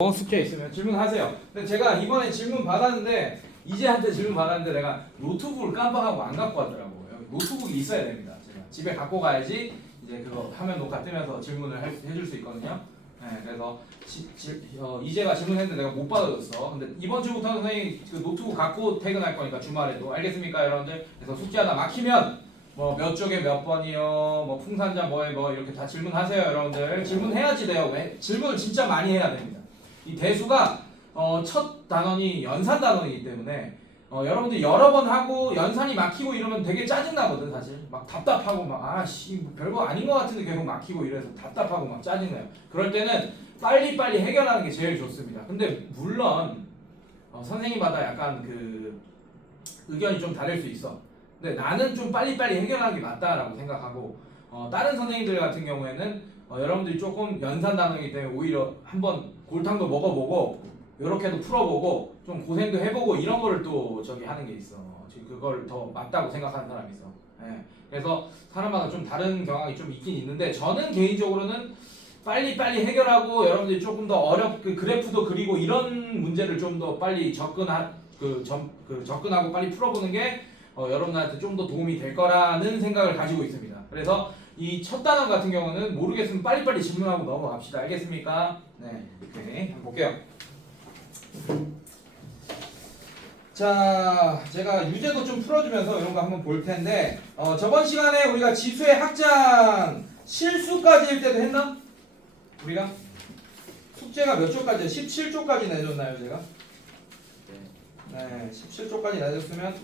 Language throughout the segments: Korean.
숙제 있으면 질문하세요. 근데 제가 이번에 질문 받았는데 이제한테 질문 받았는데 내가 노트북을 깜빡하고 안 갖고 왔더라고요. 노트북이 있어야 됩니다. 제가 집에 갖고 가야지 이제 그거 화면 녹화 뜨면서 질문을 해줄 수 있거든요. 네, 그래서 이제가 질문했는데 내가 못 받아줬어. 근데 이번 주부터 선생님이 그 노트북 갖고 퇴근할 거니까 주말에도 알겠습니까, 여러분들? 그래서 숙제 하나 막히면 뭐 몇 쪽에 몇 번이요, 뭐 풍산자 뭐에 뭐 이렇게 다 질문하세요, 여러분들. 질문해야지 돼요. 왜? 질문을 진짜 많이 해야 됩니다. 이 대수가 첫 단원이 연산 단원이기 때문에 여러분들 여러 번 하고 연산이 막히고 이러면 되게 짜증나거든. 사실 막 답답하고 막 아씨 뭐 별거 아닌 것 같은데 계속 막히고 이래서 답답하고 막 짜증나요. 그럴 때는 빨리빨리 해결하는 게 제일 좋습니다. 근데 물론 선생님마다 약간 그 의견이 좀 다를 수 있어. 근데 나는 좀 빨리빨리 해결하는 게 맞다라고 생각하고 다른 선생님들 같은 경우에는 여러분들이 조금 연산 단원이기 때문에 오히려 한번 골탕도 먹어보고 이렇게도 풀어보고 좀 고생도 해보고 이런 거를 또 저기 하는 게 있어. 지금 그걸 더 맞다고 생각하는 사람이 있어. 예. 그래서 사람마다 좀 다른 경향이 좀 있긴 있는데 저는 개인적으로는 빨리빨리 해결하고 여러분들이 조금 더 그 그래프도 그리고 이런 문제를 좀 더 빨리 접근하고 빨리 풀어보는 게 여러분들한테 좀 더 도움이 될 거라는 생각을 가지고 있습니다. 그래서 이 첫 단원 같은 경우는 모르겠으면 빨리빨리 질문하고 넘어갑시다. 알겠습니까? 네, 오케이. 한번 볼게요. 자, 제가 유제도 좀 풀어주면서 이런 거 한번 볼 텐데 저번 시간에 우리가 지수의 확장 실수까지일 때도 했나? 우리가? 숙제가 몇 쪽까지? 17쪽까지 내줬나요, 제가? 네, 17쪽까지 내줬으면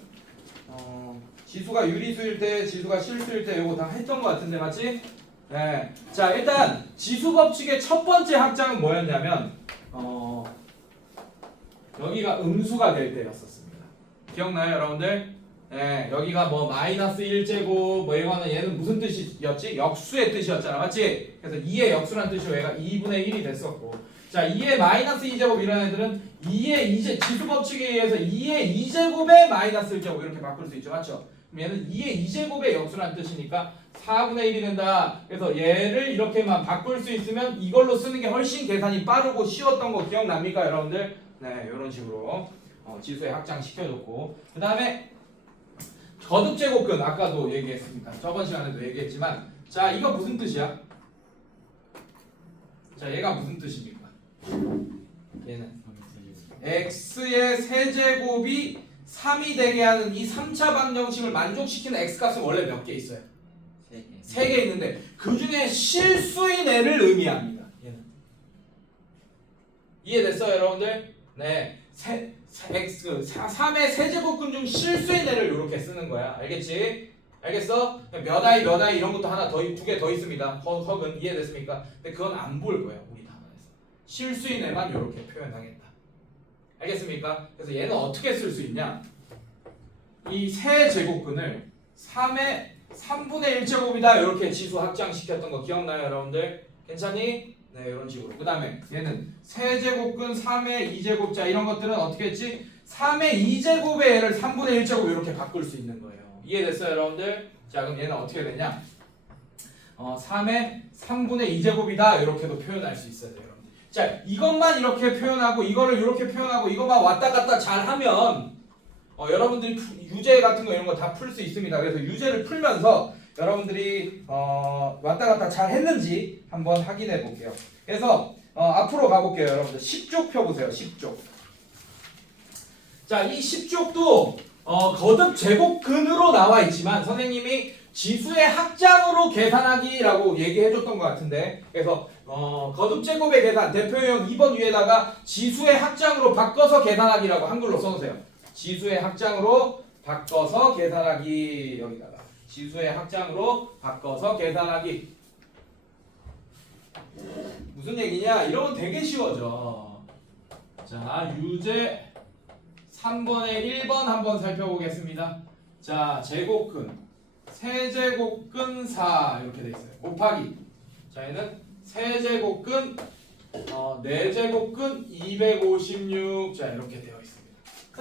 지수가 유리수일 때, 지수가 실수일 때 이거 다 했던 것 같은데 맞지? 네. 자, 일단 지수 법칙의 첫 번째 확장은 뭐였냐면 여기가 음수가 될 때였었습니다. 기억나요, 여러분들? 네, 여기가 뭐 마이너스 1제곱 뭐 이거는 얘는 무슨 뜻이었지? 역수의 뜻이었잖아, 맞지? 그래서 2의 역수란 뜻으로 얘가 2분의 1이 됐었고, 자, 2의 마이너스 2제곱 이런 애들은 2의 2제 지수 법칙에 의해서 2의 2제곱의 마이너스 1제곱 이렇게 바꿀 수 있죠, 맞죠? 그럼 얘는 2의 2제곱의 역수란 뜻이니까 4분의 1이 된다. 그래서 얘를 이렇게만 바꿀 수 있으면 이걸로 쓰는 게 훨씬 계산이 빠르고 쉬웠던 거 기억납니까, 여러분들? 네, 이런 식으로 지수의 확장 시켜줬고, 그 다음에 거듭제곱근 아까도 얘기했습니다. 저번 시간에도 얘기했지만, 자, 이거 무슨 뜻이야? 자, 얘가 무슨 뜻입니까? 얘는 x의 세제곱이 3이 되게 하는 이 3차 방정식을 만족시키는 x값은 원래 몇 개 있어요? 3개 있는데 그 중에 실수인 애를 의미합니다. 얘는. 이해됐어요, 여러분들? 네, 3의 세제곱근 중 실수인 애를 이렇게 쓰는 거야. 알겠지? 알겠어? 몇 아이 이런 것도 하나 더, 두 개 더 있습니다. 허근 이해됐습니까? 근데 그건 안 볼 거야, 우리 단원에서. 실수인 애만 이렇게 표현하겠다. 알겠습니까? 그래서 얘는 어떻게 쓸 수 있냐? 이 세제곱근을 3의 3분의 1제곱이다 이렇게 지수 확장시켰던 거 기억나요, 여러분들? 괜찮니? 네, 이런 식으로. 그 다음에 얘는 세제곱근 3의 2제곱. 자, 이런 것들은 어떻게 했지? 3의 2제곱의 얘를 3분의 1제곱 이렇게 바꿀 수 있는 거예요. 이해됐어요, 여러분들? 자, 그럼 얘는 어떻게 되냐? 3의 3분의 2제곱이다 이렇게도 표현할 수 있어요, 여러분들. 자, 이것만 이렇게 표현하고 이거를 이렇게 표현하고 이것만 왔다 갔다 잘 하면 여러분들이 유제 같은 거 이런 거 다 풀 수 있습니다. 그래서 유제를 풀면서 여러분들이 왔다 갔다 잘 했는지 한번 확인해 볼게요. 그래서 앞으로 가볼게요, 여러분들. 10쪽 펴보세요. 10쪽. 자, 이 10쪽도 거듭 제곱근으로 나와 있지만 선생님이 지수의 확장으로 계산하기라고 얘기해줬던 것 같은데, 그래서 거듭 제곱의 계산 대표형 2번 위에다가 지수의 확장으로 바꿔서 계산하기라고 한글로 써주세요. 지수의 확장으로 바꿔서 계산하기. 여기다가 지수의 확장으로 바꿔서 계산하기. 무슨 얘기냐? 이러면 되게 쉬워져. 자, 유제 3번에 1번 한번 살펴보겠습니다. 자, 제곱근 세제곱근 4 이렇게 돼 있어요. 곱하기. 자, 얘는 세제곱근 4제곱근 256. 자, 이렇게 되어 있습니다.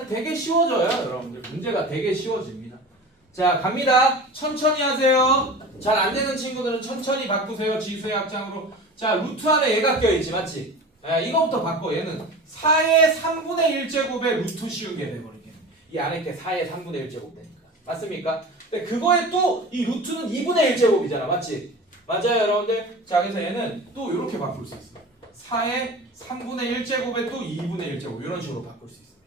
되게 쉬워져요, 여러분들. 문제가 되게 쉬워집니다. 자, 갑니다. 천천히 하세요. 잘 안 되는 친구들은 천천히 바꾸세요. 지수의 확장으로. 자, 루트 안에 얘가 껴있지, 맞지? 이거부터 바꿔. 얘는 4의 3분의 1제곱의 루트 씌우게 돼버리게. 이 안에 게 4의 3분의 1제곱 되니까. 맞습니까? 근데 그거에 또 이 루트는 2분의 1제곱이잖아. 맞지? 맞아요, 여러분들? 자, 그래서 얘는 또 이렇게 바꿀 수 있어. 4의 3분의 1제곱에 또 2분의 1제곱 이런 식으로 바꿀 수 있습니다.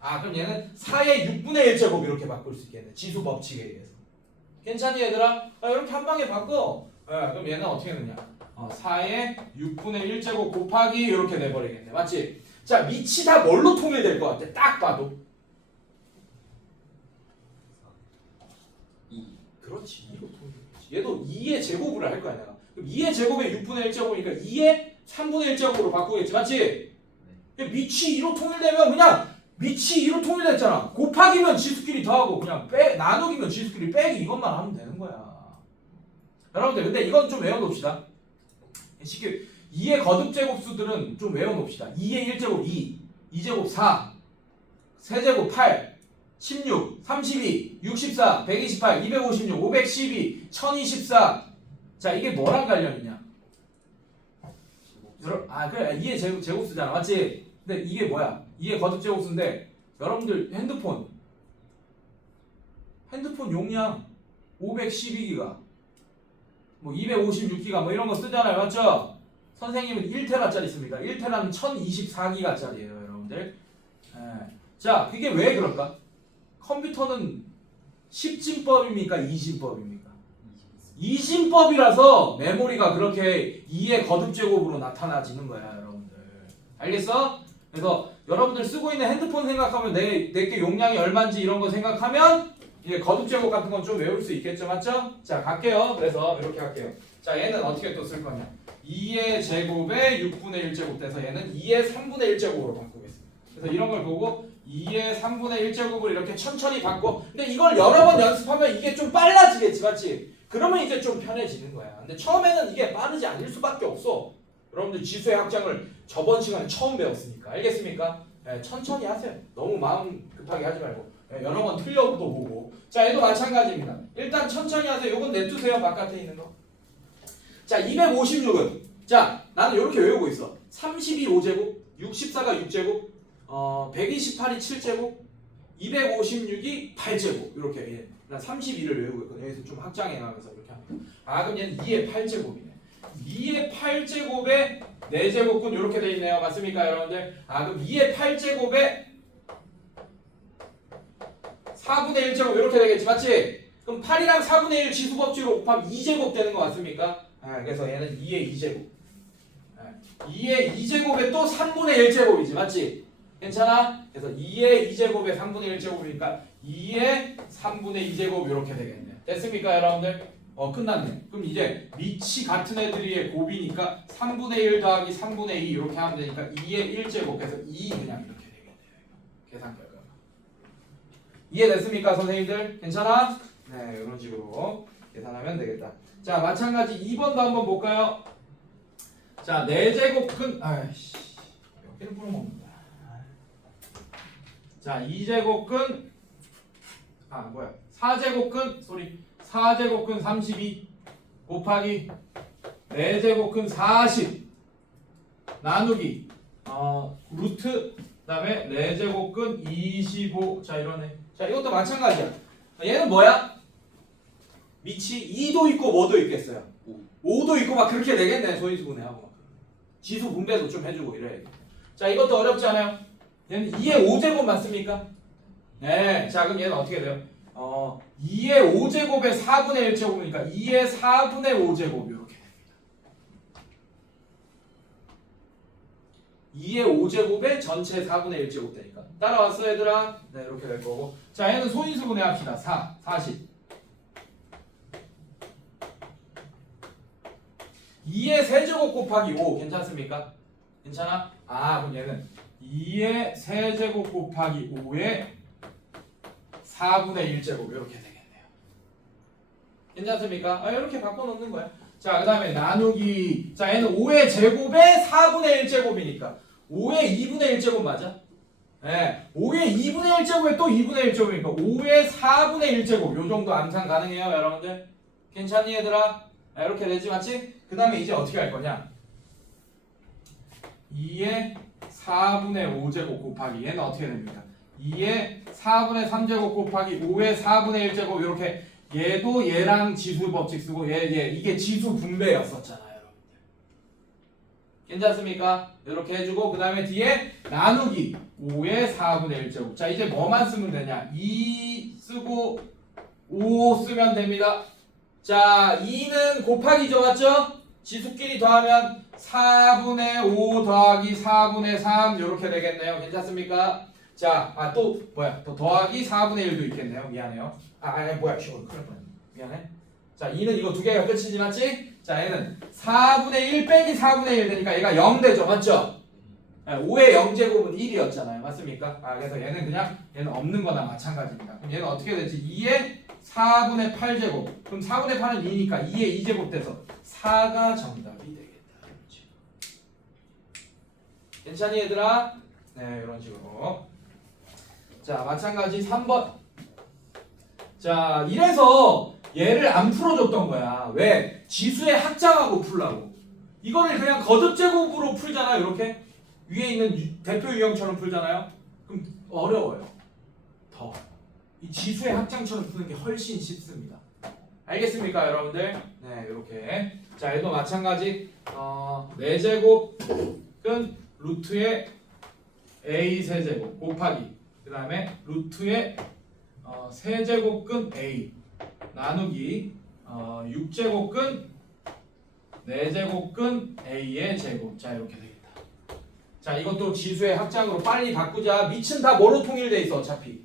아, 그럼 얘는 4의 6분의 1제곱 이렇게 바꿀 수 있겠네. 지수 법칙에 의해서. 괜찮니, 얘들아? 이렇게 한 방에 바꿔. 그럼 얘는 어떻게 되느냐? 4의 6분의 1제곱 곱하기 이렇게 돼버리겠네. 맞지? 자, 밑이 다 뭘로 통일될 것 같아? 딱 봐도. 2. 그렇지. 2로 통일되지. 얘도 2의 제곱을 할 거야, 내가. 그럼 2의 제곱에 6분의 1제곱이니까 2의 3분의 1제곱으로 바꾸겠지. 맞지? 밑이 2로 통일되면 그냥 밑이 2로 통일됐잖아. 곱하기면 지수끼리 더하고 그냥 나누기면 지수끼리 빼기 이것만 하면 되는 거야. 여러분들 근데 이건 좀 외워놓읍시다. 쉽게 2의 거듭제곱수들은 좀 외워놓읍시다. 2의 1제곱 2, 2제곱 4, 세제곱 8, 16, 32, 64, 128, 256, 512, 1024. 자, 이게 뭐랑 관련이냐? 그래 2의 제곱수잖아. 맞지? 근데 이게 뭐야? 2의 거듭제곱수인데 여러분들 핸드폰 용량 512기가 뭐 256기가 뭐 이런 거 쓰잖아요. 맞죠? 선생님은 1테라짜리 씁니다. 1테라는 1024기가짜리예요, 여러분들. 자, 그게 왜 그럴까? 컴퓨터는 10진법입니까? 2진법입니까? 2진법이라서 메모리가 그렇게 2의 거듭제곱으로 나타나지는 거야, 여러분들. 알겠어? 그래서 여러분들 쓰고 있는 핸드폰 생각하면 내게 용량이 얼마인지 이런 거 생각하면 이게 거듭제곱 같은 건 좀 외울 수 있겠죠, 맞죠? 자, 갈게요. 그래서 이렇게 할게요. 자, 얘는 어떻게 또 쓸 거냐? 2의 제곱에 6분의 1제곱 돼서 얘는 2의 3분의 1제곱으로 바꾸겠습니다. 그래서 이런 걸 보고 2의 3분의 1제곱을 이렇게 천천히 바꿔. 근데 이걸 여러 번 연습하면 이게 좀 빨라지겠지, 맞지? 그러면 이제 좀 편해지는 거야. 근데 처음에는 이게 빠르지 않을 수밖에 없어. 여러분들 지수의 확장을 저번 시간에 처음 배웠으니까. 알겠습니까? 천천히 하세요. 너무 마음 급하게 하지 말고. 여러 번 틀려도 보고. 자, 얘도 마찬가지입니다. 일단 천천히 하세요. 요건 내두세요. 바깥에 있는 거. 자, 256은 자, 나는 이렇게 외우고 있어. 32 5제곱, 64가 6제곱, 128이 7제곱, 256이 8제곱. 이렇게 난 32를 외우고 있거든요. 여기서 좀 확장해 나가면서 이렇게 합니다. 아, 그럼 얘는 2의 8제곱이네. 2의 8제곱에 4제곱군 이렇게 돼 있네요. 맞습니까, 여러분들? 아, 그럼 2의 8제곱에 4분의 1제곱 이렇게 되겠지, 맞지? 그럼 8이랑 4분의 1 지수법칙으로 곱하면 2제곱 되는 거 맞습니까? 그래서 얘는 2의 2제곱. 2의 2제곱에 또 3분의 1제곱이지, 맞지? 괜찮아? 그래서 2의 2제곱에 3분의 1제곱이니까 2의 3분의 2제곱 이렇게 되겠네. 됐습니까, 여러분들? 끝났네. 그럼 이제 밑이 같은 애들의 곱이니까 3분의 1 더하기 3분의 2 이렇게 하면 되니까 2의 1제곱 해서 2 그냥 이렇게 되겠네요. 계산 결과가. 이해됐습니까, 선생님들? 괜찮아? 네, 이런 식으로 계산하면 되겠다. 자, 마찬가지 2번도 한번 볼까요? 자, 4제곱근 아이씨 몇 개를 풀어먹는다. 자, 2제곱근 4제곱근 32 곱하기 4제곱근 40 나누기 루트 그다음에 4제곱근 25. 자, 이러네. 자, 이것도 마찬가지야. 얘는 뭐야? 밑이 2도 있고 뭐도 있겠어요? 5도 있고 막 그렇게 되겠네. 소인수분해하고 지수 분배도 좀 해주고 이래야겠다. 자, 이것도 어렵지 않아요? 얘는 2의 5제곱 맞습니까? 네. 자, 그럼 얘는 어떻게 돼요? 2의 5제곱에 4분의 1제곱이니까 2의 4분의 5제곱 이렇게 됩니다. 2의 5제곱에 전체 4분의 1제곱 되니까. 따라왔어, 얘들아? 네, 이렇게 될 거고. 자, 얘는 소인수분해 합시다. 40 2의 세제곱 곱하기 5 괜찮습니까? 괜찮아? 그럼 얘는 2의 세제곱 곱하기 5의 4분의 1제곱 이렇게 되겠네요. 괜찮습니까? 이렇게 바꿔놓는 거야. 자, 그 다음에 나누기. 자, 얘는 5의 제곱에 4분의 1제곱이니까 5의 2분의 1제곱 맞아? 네. 5의 2분의 1제곱에 또 2분의 1제곱이니까 5의 4분의 1제곱 요 정도 암산 가능해요, 여러분들? 괜찮니, 얘들아? 이렇게 되지, 맞지? 그 다음에 이제 어떻게 할 거냐? 2의 4분의 5제곱 곱하기 얘는 어떻게 됩니까? 2의 4분의 3제곱 곱하기 5의 4분의 1제곱 이렇게 얘도 얘랑 지수 법칙 쓰고 얘 이게 지수 분배였었잖아요, 여러분들. 괜찮습니까? 이렇게 해주고 그 다음에 뒤에 나누기 5의 4분의 1제곱. 자 이제 뭐만 쓰면 되냐? 2 쓰고 5 쓰면 됩니다. 자 2는 곱하기죠, 맞죠? 지수끼리 더하면 4분의 5 더하기 4분의 3 이렇게 되겠네요. 괜찮습니까? 자, 또 뭐야? 또 더하기 4분의 1도 있겠네요. 미안해요. 뭐야? 큰일 날 뻔했네. 미안해. 자, 2는 이거 두 개가 끝이지, 맞지? 자, 얘는 4분의 1 빼기 4분의 1 되니까 얘가 0 되죠, 맞죠? 5의 0제곱은 1이었잖아요. 맞습니까? 그래서 얘는 그냥 얘는 없는 거나 마찬가지입니다. 그럼 얘는 어떻게 되지? 2의 4분의 8제곱. 그럼 4분의 8은 2니까 2의 2제곱 돼서 4가 정답이 되겠다. 그렇지. 괜찮니 얘들아? 네, 이런 식으로. 자, 마찬가지 3번. 자, 이래서 얘를 안 풀어줬던 거야. 왜? 지수의 합장하고 풀라고. 이거를 그냥 거듭제곱으로 풀잖아요. 이렇게 위에 있는 대표 유형처럼 풀잖아요. 그럼 어려워요. 더. 이 지수의 합장처럼 푸는 게 훨씬 쉽습니다. 알겠습니까, 여러분들? 네, 이렇게. 자, 얘도 마찬가지. 4제곱은 루트의 a 세제곱 곱하기 그 다음에 루트의 세제곱근 a 나누기 6제곱근 4제곱근 a의 제곱. 자 이렇게 되겠다. 자 이것도 지수의 합장으로 빨리 바꾸자. 밑은 다 뭐로 통일돼 있어 어차피.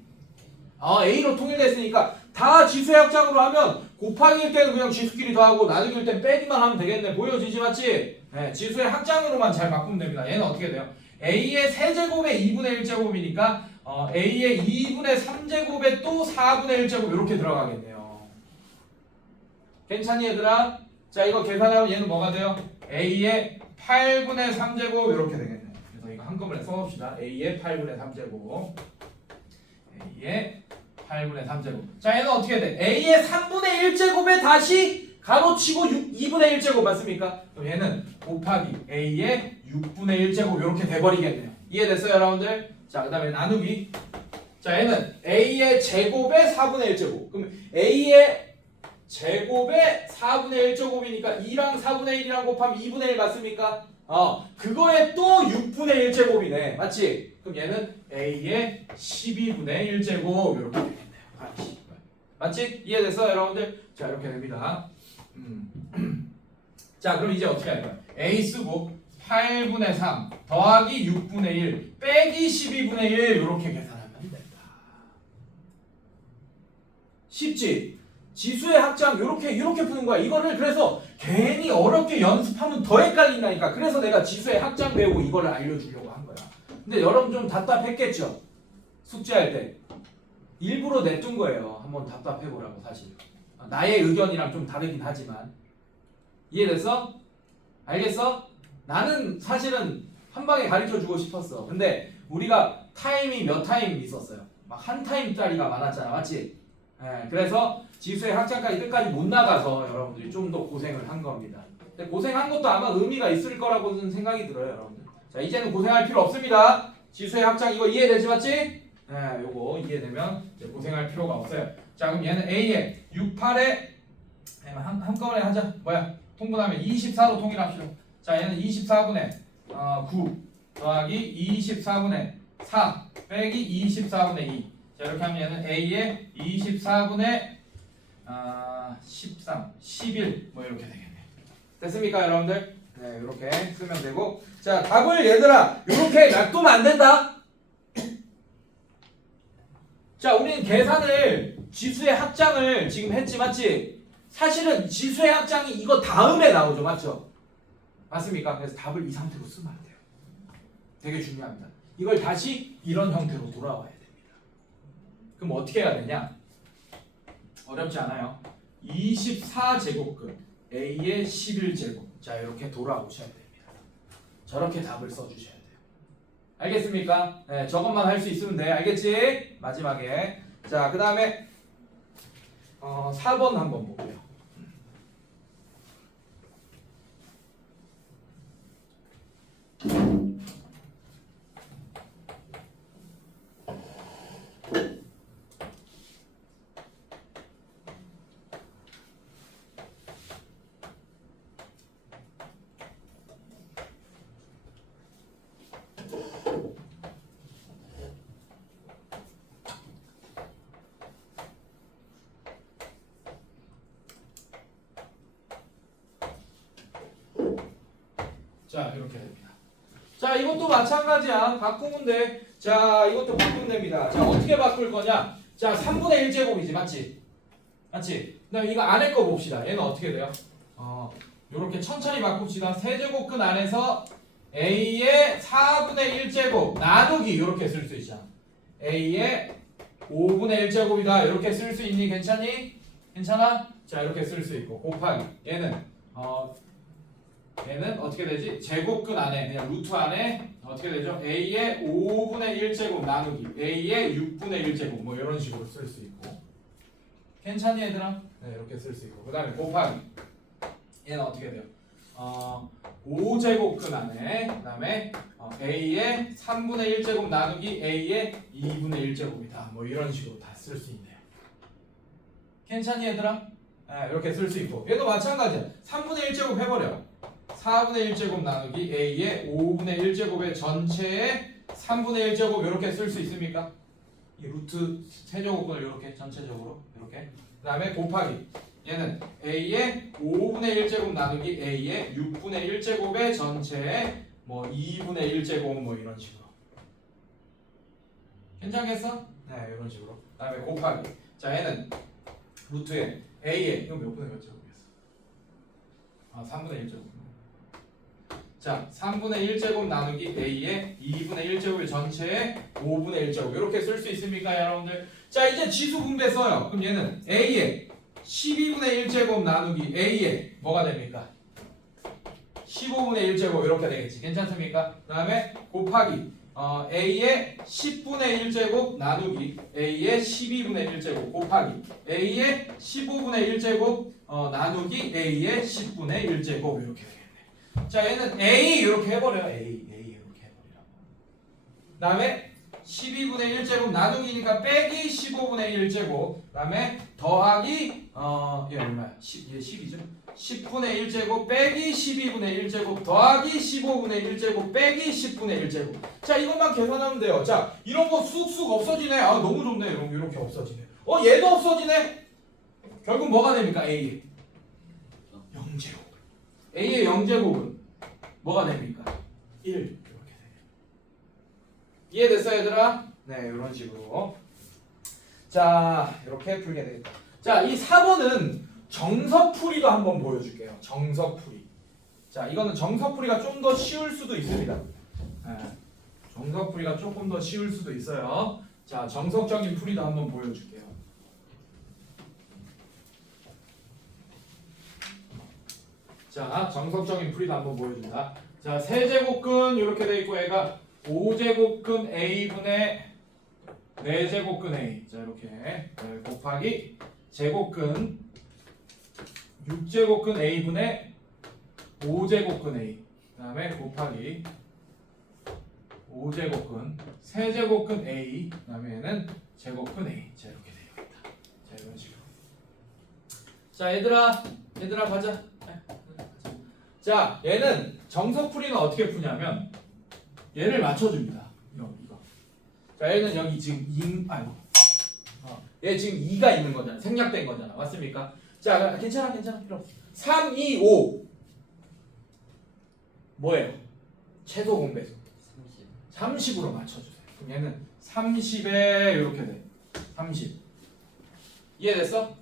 a로 통일돼 있으니까 다 지수의 합장으로 하면 곱하기일 때는 그냥 지수끼리 더하고 나누기일 때는 빼기만 하면 되겠네. 보여지지 맞지? 네, 지수의 합장으로만 잘 바꾸면 됩니다. 얘는 어떻게 돼요? a의 세제곱의 2분의 1제곱이니까 a의 2분의 3제곱에 또 4분의 1제곱 이렇게 들어가겠네요. 괜찮니 얘들아? 자 이거 계산하면 얘는 뭐가 돼요? a의 8분의 3제곱 이렇게 되겠네요. 그래서 이거 한꺼번에 써봅시다. a의 8분의 3제곱 a의 8분의 3제곱. 자 얘는 어떻게 돼? a의 3분의 1제곱에 다시 가로치고 2분의 1제곱 맞습니까? 그럼 얘는 곱하기 a의 6분의 1제곱 이렇게 돼버리겠네요. 이해됐어요 여러분들? 자 그 다음에 나누기. 자 얘는 a의 제곱에 4분의 1제곱. 그럼 a의 제곱에 4분의 1제곱이니까 2랑 4분의 1이랑 곱하면 2분의 1 맞습니까? 그거에 또 6분의 1제곱이네. 맞지? 그럼 얘는 a의 12분의 1제곱 이렇게 되겠네요. 맞지? 이해됐어 여러분들? 자 이렇게 됩니다. 자 그럼 이제 어떻게 할까요? a 쓰고 8분의 3 더하기 6분의 1 빼기 12분의 1 이렇게 계산하면 된다. 쉽지? 지수의 합장 이렇게 푸는 거야. 이거를 그래서 괜히 어렵게 연습하면 더 헷갈린다니까. 그래서 내가 지수의 합장 배우고 이거를 알려주려고 한 거야. 근데 여러분 좀 답답했겠죠? 숙제할 때 일부러 내둔 거예요. 한번 답답해보라고. 사실 나의 의견이랑 좀 다르긴 하지만 이해됐어? 알겠어? 나는 사실은 한 방에 가르쳐주고 싶었어. 근데 우리가 타임이 몇 타임 있었어요. 막 한 타임짜리가 많았잖아. 맞지? 그래서 지수의 합장까지 끝까지 못 나가서 여러분들이 좀 더 고생을 한 겁니다. 근데 고생한 것도 아마 의미가 있을 거라고는 생각이 들어요, 여러분들. 자, 이제는 고생할 필요 없습니다. 지수의 합장 이거 이해되지, 맞지? 요거 이해되면 이제 고생할 필요가 없어요. 자, 그럼 얘는 A에 6, 8에 한꺼번에 하자. 뭐야? 통분하면 24로 통일합시다. 자, 얘는 24분의 9 더하기 24분의 4 빼기 24분의 2. 자 이렇게 하면 얘는 a의 24분의 13, 11 뭐 이렇게 되겠네요. 됐습니까 여러분들? 네 이렇게 쓰면 되고. 자 답을 얘들아 이렇게 놔두면 안 된다. 자 우리는 계산을 지수의 합장을 지금 했지 맞지? 사실은 지수의 합장이 이거 다음에 나오죠 맞죠? 맞습니까? 그래서 답을 이 상태로 쓰면 안 돼요. 되게 중요합니다. 이걸 다시 이런 형태로 돌아와야 돼요. 그럼 어떻게 해야 되냐? 어렵지 않아요. 24제곱근 a의 11제곱. 자 이렇게 돌아오셔야 됩니다. 저렇게 답을 써주셔야 돼요. 알겠습니까? 네, 저것만 할 수 있으면 돼. 알겠지? 마지막에. 자 그 다음에 4번 한번 볼게요. 자, 이렇게 됩니다. 자, 이것도 마찬가지야. 바꾸면 돼. 자, 이것도 바꾸면 됩니다. 자, 어떻게 바꿀 거냐? 자, 3분의 1제곱이지, 맞지? 맞지? 그다음 이거 안에 거 봅시다. 얘는 어떻게 돼요? 요렇게 천천히 바꿉시다. 세제곱근 안에서 a의 4분의 1제곱 나누기 이렇게 쓸 수 있잖아. a의 5분의 1제곱이다. 이렇게 쓸 수 있니? 괜찮니? 괜찮아? 자, 이렇게 쓸 수 있고 곱하기 얘는 어떻게 되지? 제곱근 안에 그냥 루트 안에 어떻게 되죠? a의 5분의 1제곱 나누기 a의 6분의 1제곱 뭐 이런 식으로 쓸 수 있고 괜찮니 얘들아? 네, 이렇게 쓸 수 있고 그 다음에 곱하기 얘는 어떻게 돼요? 5제곱근 안에 그 다음에 a의 3분의 1제곱 나누기 a의 2분의 1제곱이다 뭐 이런 식으로 다 쓸 수 있네요. 괜찮니 얘들아? 네, 이렇게 쓸 수 있고 얘도 마찬가지야. 3분의 1제곱 해버려. 4분의 1제곱 나누기 a의 5분의 1제곱의 전체의 3분의 1제곱 이렇게 쓸 수 있습니까? 이 루트 세제곱근을 이렇게 전체적으로 이렇게 그 다음에 곱하기 얘는 a의 5분의 1제곱 나누기 a의 6분의 1제곱의 전체의 뭐 2분의 1제곱 뭐 이런 식으로 괜찮겠어? 네 이런 식으로 그 다음에 곱하기 자 얘는 루트에 a의 이거 몇 분의 몇 제곱이었어? 3분의 1제곱 자 3분의 1제곱 나누기 a의 2분의 1제곱의 전체의 5분의 1제곱 이렇게 쓸 수 있습니까 여러분들? 자 이제 지수 분배 써요. 그럼 얘는 a의 12분의 1제곱 나누기 a의 뭐가 됩니까? 15분의 1제곱 이렇게 되겠지. 괜찮습니까? 그 다음에 곱하기 a의 10분의 1제곱 나누기 a의 12분의 1제곱 곱하기 a의 15분의 1제곱 나누기 a의 10분의 1제곱 이렇게 되겠네. 자 얘는 a 이렇게 해버려요. a 이렇게 해버리라고. 그 다음에 12분의 1제곱 나누기니까 빼기 15분의 1제곱 그 다음에 더하기 얘 얼마야? 얘 10이죠? 10분의 1제곱 빼기 12분의 1제곱 더하기 15분의 1제곱 빼기 10분의 1제곱 자 이것만 계산하면 돼요. 자 이런 거 쑥쑥 없어지네. 아 너무 좋네. 이렇게 없어지네. 얘도 없어지네. 결국 뭐가 됩니까? a의 0제곱 a의 0제곱은 뭐가 됩니까? 1 이렇게 돼요. 이해됐어 얘들아? 네 이런 식으로 자 이렇게 풀게 되겠다. 자 이 4번은 정석풀이도 한번 보여줄게요. 정석풀이. 자 이거는 정석풀이가 좀 더 쉬울 수도 있습니다. 네, 정석풀이가 조금 더 쉬울 수도 있어요. 자 정석적인 풀이도 한번 보여줄게요. 자 정석적인 풀이도 한번 보여준다. 자 세제곱근 이렇게 돼 있고 얘가 5제곱근 a분의 4제곱근 a 자 이렇게 곱하기 제곱근 6제곱근 a분의 5제곱근 a 그 다음에 곱하기 5제곱근 세제곱근 a 그 다음에 얘는 제곱근 a 자 이렇게 되겠다. 자 이런 식으로 자 얘들아 가자. 자 얘는 정석풀이는 어떻게 푸냐면 얘를 맞춰줍니다. 이거. 자 얘는 여기 지금 얘 지금 2가 있는 거잖아. 생략된 거잖아. 맞습니까? 자 괜찮아 필요 없어. 3, 2, 5 뭐예요? 최소 공배수 30으로 맞춰주세요. 그럼 얘는 30에 이렇게 돼. 30 이해됐어?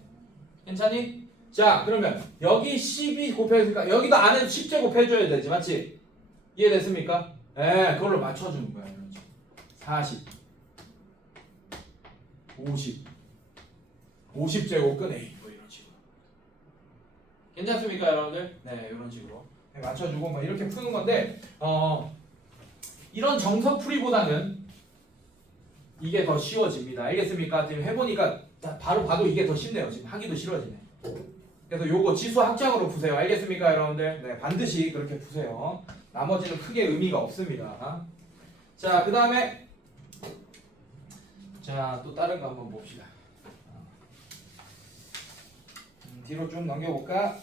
괜찮니? 자 그러면 여기 12 곱해주니까 여기도 안에도 10제 곱해줘야 되지 맞지? 이해됐습니까? 네 그걸로 맞춰주는 거야. 40 50제곱근 A 뭐 이런 식으로 괜찮습니까 여러분들? 네 이런 식으로 맞춰주고 뭐 이렇게 푸는 건데 이런 정석풀이보다는 이게 더 쉬워집니다. 알겠습니까? 지금 해보니까 바로 봐도 이게 더 쉽네요. 지금 하기도 싫어지네. 그래서 요거 지수 합장으로 푸세요. 알겠습니까 여러분들? 네 반드시 그렇게 푸세요. 나머지는 크게 의미가 없습니다. 자 그 다음에 자 또 다른 거 한번 봅시다. 뒤로 좀 넘겨볼까?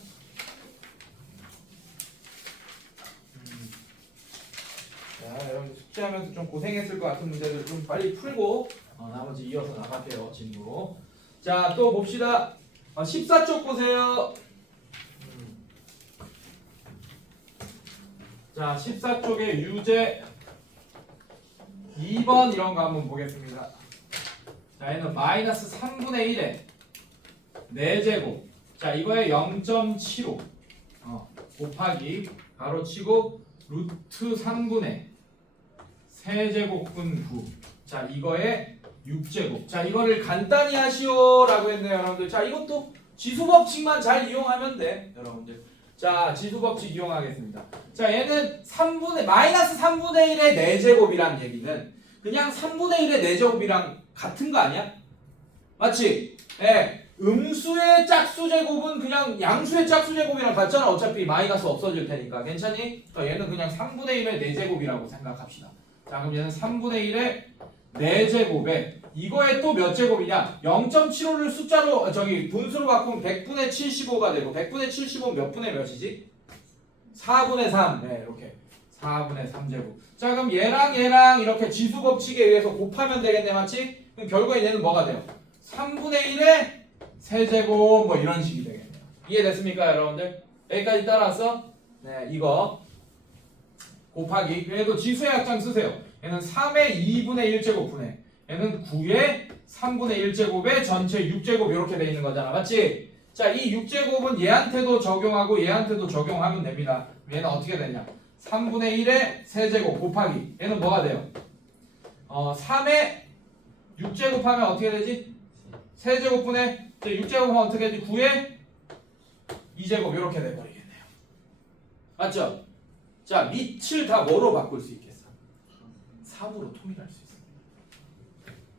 자 여러분 숙제하면서 좀 고생했을 것 같은 문제들 좀 빨리 풀고 나머지 이어서 나갈게요. 진도. 자 또 봅시다. 14쪽 보세요. 자 14쪽에 유제 2번 이런 거 한번 보겠습니다. 자 얘는 마이너스 3분의 1에 4제곱. 자 이거에 0.75 곱하기 가로치고 루트 3분의 세제곱분 9. 자 이거에 6제곱. 자 이거를 간단히 하시오라고 했네요 여러분들. 자 이것도 지수법칙만 잘 이용하면 돼 여러분들. 자 지수법칙 이용하겠습니다. 자 얘는 마이너스 3분의 1의 4제곱이란 얘기는 그냥 3분의 1의 4제곱이랑 같은 거 아니야? 맞지? 예. 음수의 짝수제곱은 그냥 양수의 짝수제곱이랑 같잖아. 어차피 마이너스 없어질 테니까. 괜찮니? 얘는 그냥 3분의 1의 4제곱이라고 생각합시다. 자 그럼 얘는 3분의 1의 4제곱에 이거에 또 몇 제곱이냐? 0.75를 숫자로 분수로 바꾸면 100분의 75가 되고 100분의 75는 몇 분의 몇이지? 4분의 3. 네 이렇게 4분의 3제곱. 자 그럼 얘랑 이렇게 지수법칙에 의해서 곱하면 되겠네. 맞지? 그럼 결국에 얘는 뭐가 돼요? 3분의 1의 세제곱 뭐 이런 식이 되겠네요. 이해됐습니까 여러분들? 여기까지 따라왔어? 네 이거 곱하기 그래도 지수의 합장 쓰세요. 얘는 3의 2분의 1제곱분의 얘는 9의 3분의 1제곱에 전체 6제곱 이렇게 돼 있는 거잖아. 맞지? 자 이 6제곱은 얘한테도 적용하고 얘한테도 적용하면 됩니다. 얘는 어떻게 되냐? 3분의 1의 세제곱 곱하기 얘는 뭐가 돼요? 3의 6제곱하면 어떻게 되지? 세제곱분의 6제곱하면 어떻게 되지? 9의 2제곱 이렇게 돼버리겠네요. 맞죠? 자 밑을 다 뭐로 바꿀 수 있겠어? 3으로 통일할 수 있습니다.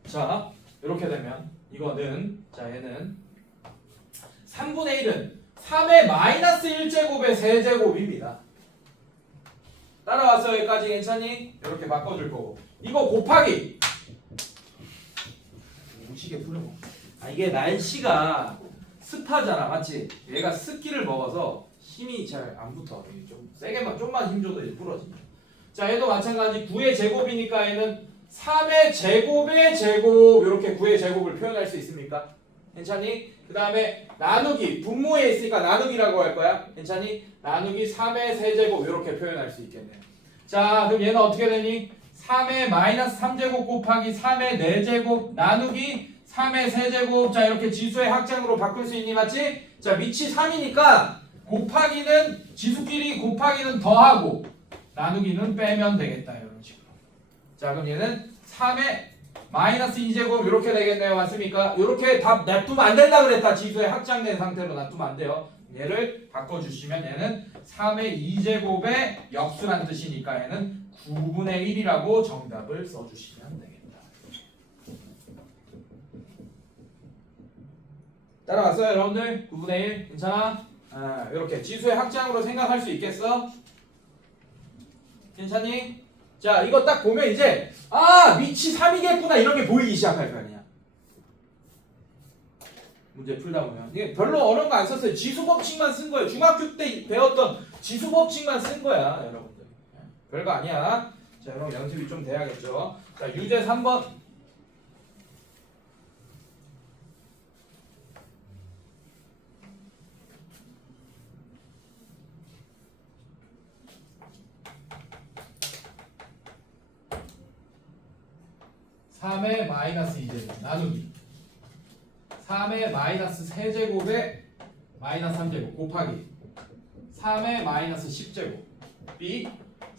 자 이렇게 되면 이거는 자 얘는 3분의 1은 3의 마이너스 1제곱의 세제곱입니다. 따라왔어 여기까지 괜찮니? 이렇게 바꿔줄 거고 이거 곱하기 무지개 부려먹. 이게 날씨가 습하잖아, 맞지? 얘가 습기를 먹어서 힘이 잘 안 붙어. 좀 세게만 좀만 힘줘도 이제 부러진다. 자, 얘도 마찬가지 9의 제곱이니까 얘는 3의 제곱의 제곱 이렇게 9의 제곱을 표현할 수 있습니까? 괜찮니? 그 다음에 나누기 분모에 있으니까 나누기라고 할 거야. 괜찮니? 나누기 3의 세제곱 이렇게 표현할 수 있겠네. 자, 그럼 얘는 어떻게 되니? 3의 마이너스 3제곱 곱하기 3의 4제곱 나누기 3의 세제곱. 자 이렇게 지수의 확장으로 바꿀 수 있니? 맞지? 자 밑이 3이니까 곱하기는 지수끼리 곱하기는 더하고 나누기는 빼면 되겠다 이런 식으로. 자 그럼 얘는 3의 마이너스 2제곱 이렇게 되겠네요. 맞습니까? 이렇게 다 놔두면 안 된다 그랬다. 지수의 확장된 상태로 놔두면 안 돼요. 얘를 바꿔주시면 얘는 3의 2제곱의 역수란 뜻이니까 얘는 9분의 1이라고 정답을 써주시면 되겠다. 따라왔어요 여러분들? 9분의 1 괜찮아? 이렇게 지수의 확장으로 생각할 수 있겠어? 괜찮니? 자 이거 딱 보면 이제 밑이 3이겠구나 이런 게 보이기 시작할 거 아니야. 문제 풀다 보면 이게 별로 어려운 거 안 썼어요. 지수법칙만 쓴 거예요. 중학교 때 배웠던 지수법칙만 쓴 거야 여러분들. 별거 아니야. 자 여러분 연습이 좀 돼야겠죠. 자 유제 3번. (3의 마이너스 2제곱) 나누기 3의 마이너스 세제곱에 마이너스 3제곱 곱하기 3의 마이너스 10제곱 B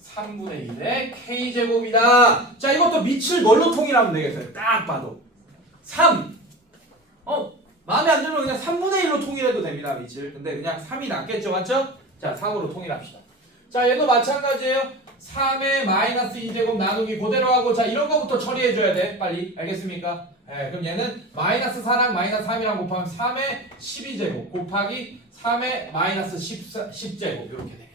3분의 1의 K제곱이다. 자 이것도 밑을 뭘로 통일하면 되겠어요? 딱 봐도 3 마음에 안 들면 그냥 3분의 1로 통일해도 됩니다. 밑을. 근데 그냥 3이 낫겠죠. 맞죠? 자 3으로 통일합시다. 자 얘도 마찬가지예요. 3의 마이너스 2제곱 나누기 그대로 하고 자 이런 거부터 처리해줘야 돼. 빨리 알겠습니까? 그럼 얘는 마이너스 4랑 마이너스 3이랑 곱하면 3의 12제곱 곱하기 3의 마이너스 10제곱 이렇게 되겠네.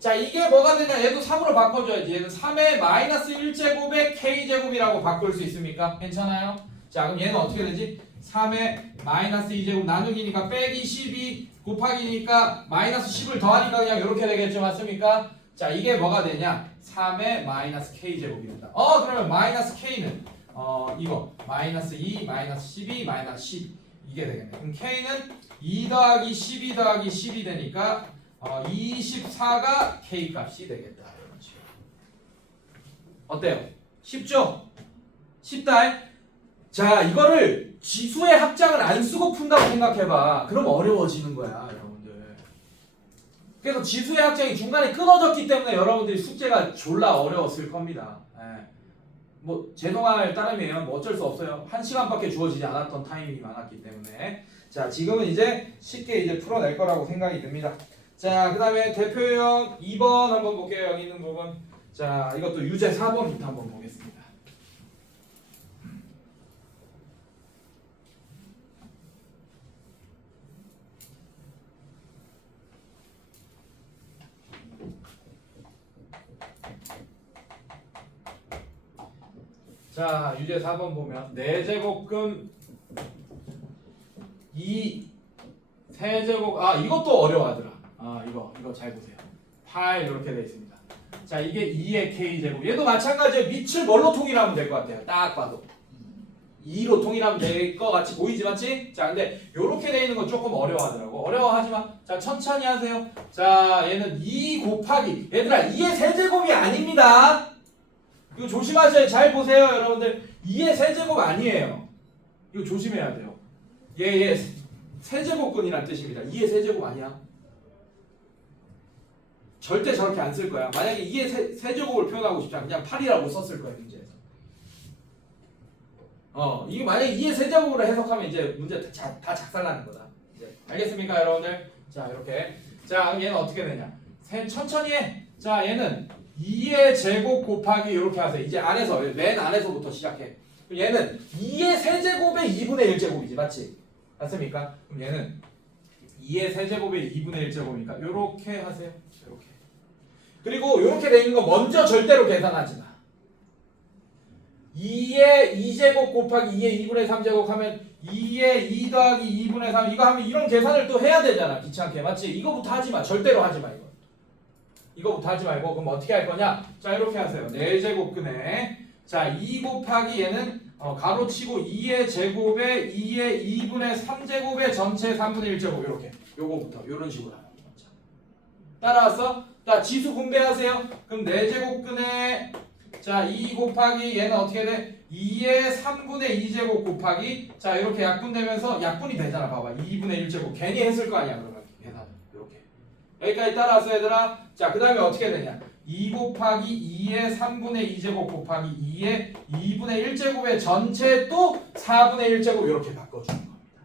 자 이게 뭐가 되냐? 얘도 3으로 바꿔줘야지. 얘는 3의 마이너스 1제곱의 K제곱이라고 바꿀 수 있습니까? 괜찮아요? 자 그럼 얘는 어떻게 되지? 3의 마이너스 2제곱 나누기니까 빼기 12 곱하기니까 마이너스 10을 더하니까 그냥 이렇게 되겠죠. 맞습니까? 자 이게 뭐가 되냐? 3의 마이너스 K제곱입니다. 그러면 마이너스 K는 이거 마이너스 2 마이너스 12 마이너스 10 이게 되겠네. 그럼 K는 2 더하기 12 더하기 10이 되니까 24가 K 값이 되겠다. 이런 식으로. 어때요? 쉽죠? 쉽다. 자, 이거를 지수의 합장을 안 쓰고 푼다고 생각해봐. 그럼 어려워지는 거야, 여러분들. 그래서 지수의 합장이 중간에 끊어졌기 때문에 여러분들이 숙제가 졸라 어려웠을 겁니다. 예. 뭐 죄송할 따름이에요. 뭐 어쩔 수 없어요. 1시간밖에 주어지지 않았던 타이밍이 많았기 때문에. 자, 지금은 이제 쉽게 이제 풀어낼 거라고 생각이 듭니다. 자, 그 다음에 대표형 2번 한번 볼게요. 여기 있는 부분. 자, 이것도 유제 4번부터 한번 보겠습니다. 자, 유제 4번 보면 4제곱근 2 세제곱. 이것도 어려워하더라. 이거 잘 보세요. 8 이렇게 돼 있습니다. 자, 이게 2의 k제곱. 얘도 마찬가지예요. 밑을 뭘로 통일하면 될 것 같아요. 딱 봐도 2로 통일하면 될 것 같이 보이지, 맞지? 자, 근데 요렇게 돼 있는 건 조금 어려워하더라고. 어려워하지 마. 자, 천천히 하세요. 자, 얘는 2 곱하기, 얘들아 2의 세제곱이 아닙니다. 이거 조심하세요. 잘 보세요, 여러분들. 2의 세제곱 아니에요. 이거 조심해야 돼요. 얘 세제곱근이란 뜻입니다. 2의 세제곱 아니야. 절대 저렇게 안 쓸 거야. 만약에 2의 세제곱을 표현하고 싶지 않으면 그냥 8이라고 썼을 거야, 문제에서. 이게 만약에 2의 세제곱으로 해석하면 이제 문제 다 작살나는 거다. 이제 알겠습니까, 여러분들? 자, 이렇게. 자, 그럼 얘는 어떻게 되냐? 천천히 해. 자, 얘는 2의 제곱 곱하기 이렇게 하세요. 이제 안에서, 맨 안에서부터 시작해. 그럼 얘는 2의 세제곱의 2분의 1제곱이지, 맞지? 맞습니까? 그럼 얘는 2의 세제곱의 2분의 1제곱이니까 이렇게 하세요. 이렇게. 그리고 이렇게 돼 있는 거 먼저 절대로 계산하지 마. 2의 2제곱 곱하기 2의 2분의 3제곱 하면 2의 2 더하기 2분의 3 이거 하면 이런 계산을 또 해야 되잖아. 귀찮게. 맞지? 이거부터 하지 마. 절대로 하지 마. 이거부터 하지 말고 그럼 어떻게 할 거냐? 자, 이렇게 하세요. 4제곱근에 자, 2 곱하기 얘는 가로치고 2의 제곱에 2의 2분의 3제곱의 전체 3분의 1제곱 이렇게. 요거부터 요런 식으로 하는 거죠. 따라왔어? 자, 지수 분배하세요. 그럼 4제곱근에 자, 2 곱하기 얘는 어떻게 돼? 2의 3분의 2제곱 곱하기 자, 이렇게 약분되면서 약분이 되잖아. 봐봐. 2분의 1제곱 괜히 했을 거 아니야. 그러면 계산 이렇게. 여기까지 따라왔어, 얘들아. 자, 그 다음에 어떻게 되냐? 2 곱하기 2의 3분의 2제곱 곱하기 2의 2분의 1제곱의 전체 또 4분의 1제곱 이렇게 바꿔주는 겁니다.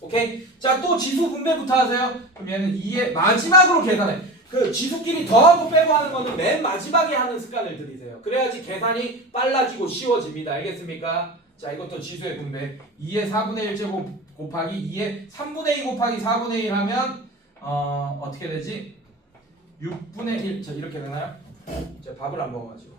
오케이? 자, 또 지수 분배부터 하세요. 그럼 얘는 2의 마지막으로 계산해. 그 지수끼리 더하고 빼고 하는 거는 맨 마지막에 하는 습관을 들이세요. 그래야지 계산이 빨라지고 쉬워집니다. 알겠습니까? 자, 이것도 지수의 분배. 2의 4분의 1제곱 곱하기 2의 3분의 2 곱하기 4분의 1 하면 어떻게 되지? 6분의 1. 자, 이렇게 되나요? 제가 밥을 안 먹어가지고.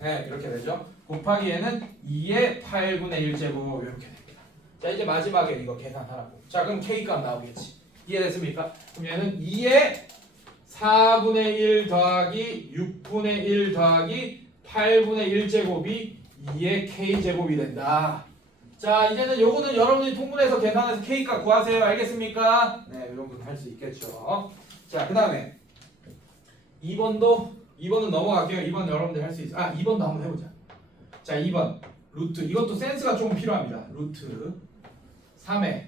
네, 이렇게 되죠. 곱하기 얘는 2의 8분의 1제곱 이렇게 됩니다. 자, 이제 마지막에 이거 계산하라고. 자, 그럼 K값 나오겠지. 이해됐습니까? 그럼 얘는 2의 4분의 1 더하기 6분의 1 더하기 8분의 1제곱이 2의 K제곱이 된다. 자, 이제는 요거는 여러분이 통분해서 계산해서 K값 구하세요. 알겠습니까? 네, 이 정도는 할 수 있겠죠. 자, 그 다음에 2번은 넘어갈게요. 2번 여러분들 할 수 있어요. 2번도 한번 해보자. 자, 2번 루트. 이것도 센스가 조금 필요합니다. 루트 3의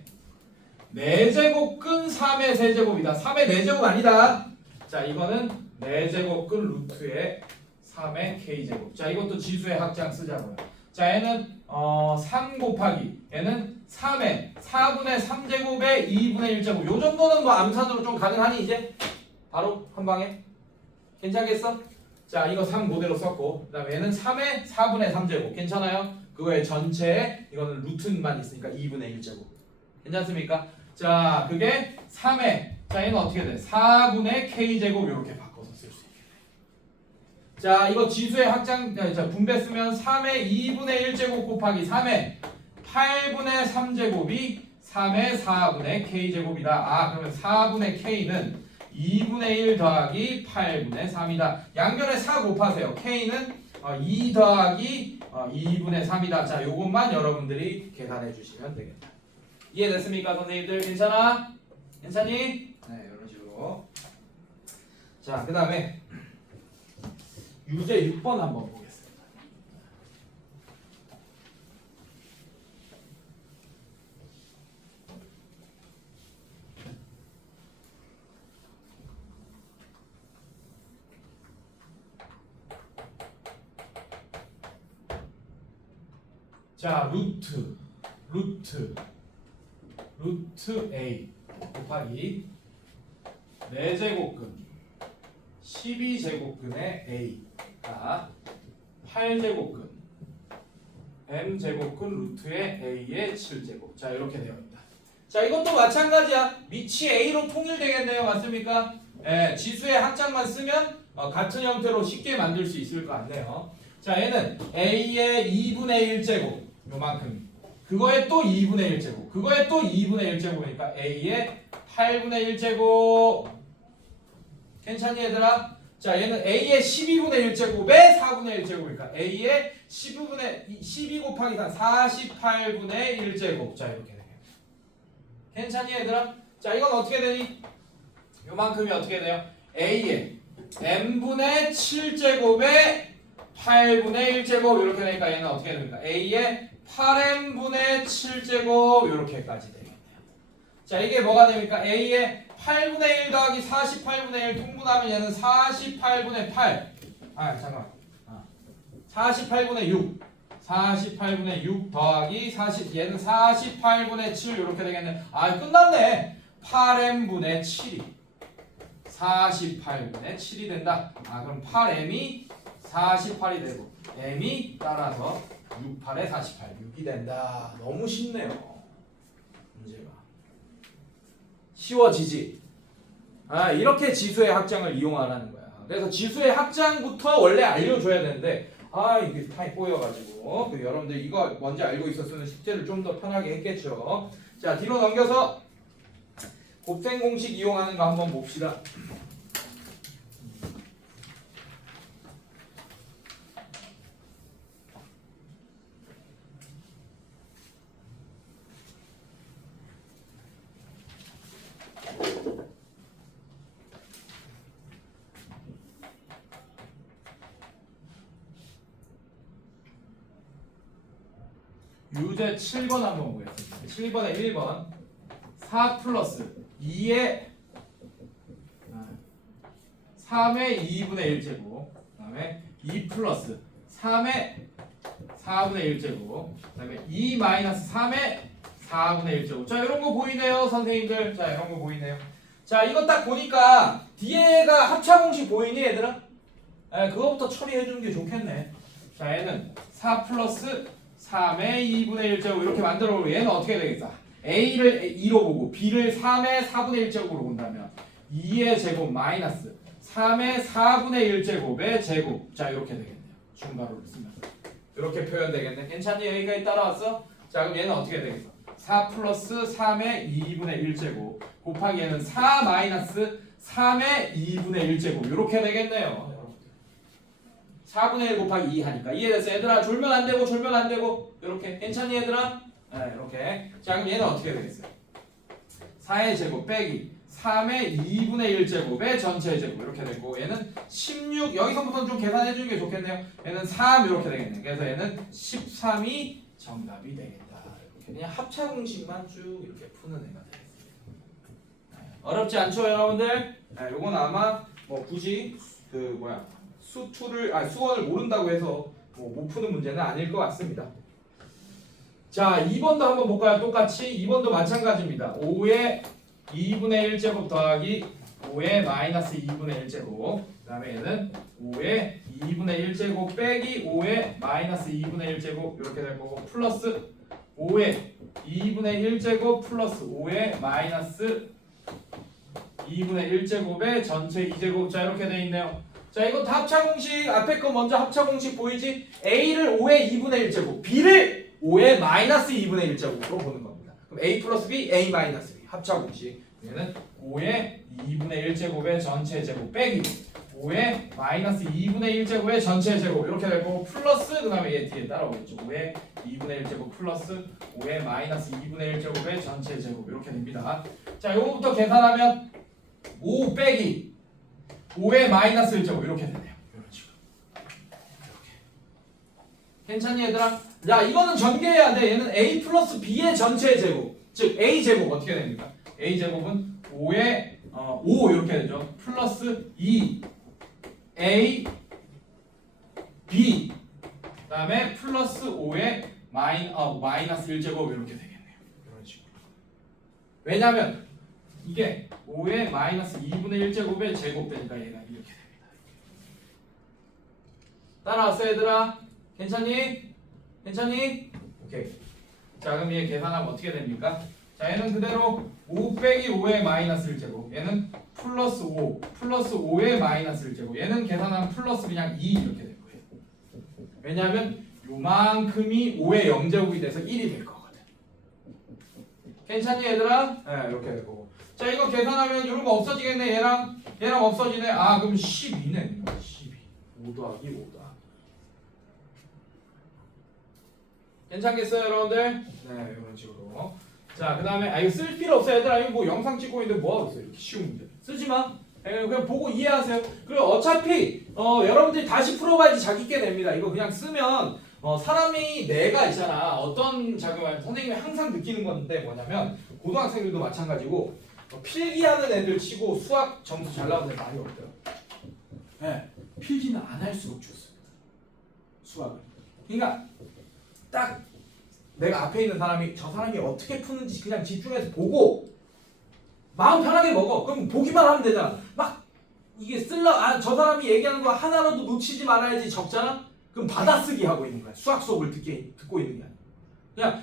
4제곱근 3의 세제곱이다. 3의 4제곱 아니다. 자, 이거는 4제곱근 루트의 3의 k제곱. 자, 이것도 지수의 합장 쓰자고요. 자, 얘는 3 곱하기 얘는 3의 4분의 3제곱의 2분의 1제곱. 요 정도는 뭐 암산으로 좀 가능하니 이제 바로 한 방에 괜찮겠어? 자, 이거 3 모델로 썼고 그다음에 얘는 3의 4분의 3제곱. 괜찮아요? 그거의 전체에 이거는 루트만 있으니까 2분의 1제곱. 괜찮습니까? 자, 그게 3의 자, 얘는 어떻게 돼? 4분의 k제곱 이렇게 바꿔서 쓸 수 있게 돼. 자, 이거 지수의 확장 자, 분배 쓰면 3의 2분의 1제곱 곱하기 3의 8분의 3제곱이 3의 4분의 k제곱이다. 그러면 4분의 k는 2분의 1 더하기 8분의 3이다. 양변에 4 곱하세요. k는 2 더하기 2분의 3이다. 자, 요것만 여러분들이 계산해 주시면 되겠다. 이해됐습니까, 선생님들? 괜찮아? 괜찮니? 네, 이런 식으로. 되겠죠. 자, 그 다음에 유제 6번 한번 보겠습니다. 자, 루트 A 곱하기 4제곱근 12제곱근의 A가 8제곱근 M제곱근 루트의 A의 7제곱. 자, 이렇게 되어 있다. 자, 이것도 마찬가지야. 밑이 A로 통일되겠네요. 맞습니까? 예, 지수의 합장만 쓰면 같은 형태로 쉽게 만들 수 있을 것 같네요. 자, 얘는 A의 2분의 1제곱 요만큼, 그거에 또 2분의 1제곱, 그거에 또 2분의 1제곱이니까 A의 8분의 1제곱. 괜찮니 얘들아? 자, 얘는 A의 12분의 1제곱에 4분의 1제곱이니까 A의 12 곱하기 4 48분의 1제곱. 자, 이렇게 되겠네. 괜찮니 얘들아? 자, 이건 어떻게 되니? 요만큼이 어떻게 돼요? A의 n분의 7제곱에 8분의 1제곱 이렇게 되니까 얘는 어떻게 됩니까? A의 8n분의 7제곱 이렇게까지 되겠네요. 자, 이게 뭐가 됩니까? A의 8분의 1 더하기 48분의 1 통분하면 얘는 48분의 8. 잠깐만. 48분의 6. 48분의 6 더하기 40, 얘는 48분의 7 이렇게 되겠네. 끝났네. 8m분의 7이 48분의 7이 된다. 그럼 8m이 48이 되고 m이 따라서 6, 8에 48, 6이 된다. 너무 쉽네요. 문제가. 쉬워지지? 이렇게 지수의 합장을 이용하라는 거야. 그래서 지수의 합장부터 원래 알려줘야 되는데 이게 타입 꼬여가지고 여러분들 이거 먼저 알고 있었으면 숙제를 좀 더 편하게 했겠죠. 자, 뒤로 넘겨서 곱셈 공식 이용하는 거 한번 봅시다. 유제 7번 한번 보겠습니다. 7번에 1번 4 플러스 2의 3의 2분의 1제곱, 그 다음에 2 플러스 3의 4분의 1제곱, 그 다음에 2 마이너스 3의 4분의 1제곱. 자, 이런 거 보이네요 선생님들. 자, 이런 거 보이네요. 자, 이거 딱 보니까 뒤에가 합차공식 보이니 얘들아? 그거부터 처리해 주는 게 좋겠네. 자, 얘는 4 플러스 3의 2분의 1제곱 이렇게 만들어 보고 얘는 어떻게 되겠어? A를 2로 보고 B를 3의 4분의 1제곱으로 본다면 2의 제곱 마이너스 3의 4분의 1제곱의 제곱. 자, 이렇게 되겠네요. 중괄호를 쓰면 이렇게 표현되겠네. 괜찮니? 여기까지 따라왔어? 자, 그럼 얘는 어떻게 되겠어? 4 플러스 3의 2분의 1제곱 곱하기 얘는 4 마이너스 3의 2분의 1제곱 이렇게 되겠네요. 4분의 1 곱하기 2 하니까 이해됐어? 얘들아, 졸면 안 되고 졸면 안 되고 이렇게. 괜찮니 얘들아? 이렇게. 자, 그럼 얘는 어떻게 되겠어요? 4의 제곱 빼기 3의 2분의 1제곱의 전체 제곱 이렇게 되고, 얘는 16, 여기서부터는 좀 계산해 주는 게 좋겠네요. 얘는 3 이렇게 되겠네. 그래서 얘는 13이 정답이 되겠다. 이렇게 그냥 합차 공식만 쭉 이렇게 푸는 애가 되겠습니다. 어렵지 않죠 여러분들? 요건 아마 굳이 수원을 모른다고 해서 못 푸는 문제는 아닐 것 같습니다. 자, 2번도 한번 볼까요? 똑같이 2번도 마찬가지입니다. 5의 2분의 1제곱 더하기 5의 마이너스 2분의 1제곱, 그 다음에 얘는 5의 2분의 1제곱 빼기 5의 마이너스 2분의 1제곱 이렇게 될 거고, 플러스 5의 2분의 1제곱 플러스 5의 마이너스 2분의 1제곱의 전체 2제곱. 자, 이렇게 돼 있네요. 자, 이거 다 합차공식. 앞에 거 먼저 합차공식 보이지? A를 5의 2분의 1제곱, B를 5의 마이너스 2분의 1제곱으로 보는 겁니다. 그럼 A 플러스 B, A 마이너스 B 합차공식. 얘는 5의 2분의 1제곱의 전체 제곱 빼기 5의 마이너스 2분의 1제곱의 전체 제곱 이렇게 되고, 플러스 그 다음에 얘 뒤에 따라오겠죠. 5의 2분의 1제곱 플러스 5의 마이너스 2분의 1제곱의 전체 제곱 이렇게 됩니다. 자, 요거부터 계산하면 5 빼기 5의 마이너스 1제곱 이렇게 되네요. 이런 식으로. 이렇게. 괜찮니 얘들아? 야 이거는 전개해야 돼. 얘는 a 플러스 b의 전체 제곱. 즉 a 제곱 어떻게 됩니까? a 제곱은 5의 5 이렇게 되죠. 플러스 2 a b 그다음에 플러스 5의 마이너스 1제곱 이렇게 되겠네요. 이런 식으로. 왜냐면 이게 5의 마이너스 2분의 1제곱의 제곱되니까 얘가 이렇게 됩니다. 따라왔어 얘들아? 괜찮니? 괜찮니? 오케이. 자 그럼 얘 계산하면 어떻게 됩니까? 자 얘는 그대로 5 빼기 5의 마이너스 1제곱 얘는 플러스 5 플러스 5의 마이너스 1제곱 얘는 계산하면 플러스 그냥 2 이렇게 될 거예요. 왜냐하면 요만큼이 5의 0제곱이 돼서 1이 될 거거든. 괜찮니 얘들아? 네 이렇게 될 거고. 자 이거 계산하면 이런 거 없어지겠네. 얘랑 없어지네. 아 그럼 12네. 12 5 더하기 5 더하기. 괜찮겠어요 여러분들? 네 이런 식으로. 자 그 다음에 이거 쓸 필요 없어요 얘들아. 이거 뭐 영상 찍고 있는데 뭐하고 있어요. 이렇게 쉬운 문제 쓰지마. 그냥 보고 이해하세요. 그리고 어차피 여러분들이 다시 풀어봐야지 자기 게 됩니다. 이거 그냥 쓰면 사람이 뇌가 있잖아. 어떤 작용을 선생님이 항상 느끼는 건데 뭐냐면 고등학생들도 마찬가지고 필기하는 애들 치고 수학 점수 잘 나오는 애 많이 없대요. 네, 필기는 안 할수록 좋습니다. 수학은. 그러니까 딱 내가 앞에 있는 사람이 저 사람이 어떻게 푸는지 그냥 집중해서 보고 마음 편하게 먹어. 그럼 보기만 하면 되잖아. 막 이게 저 사람이 얘기하는 거 하나라도 놓치지 말아야지 적잖아. 그럼 받아쓰기 하고 있는 거야. 수학 수업을 듣고 있는 게 아니야. 그냥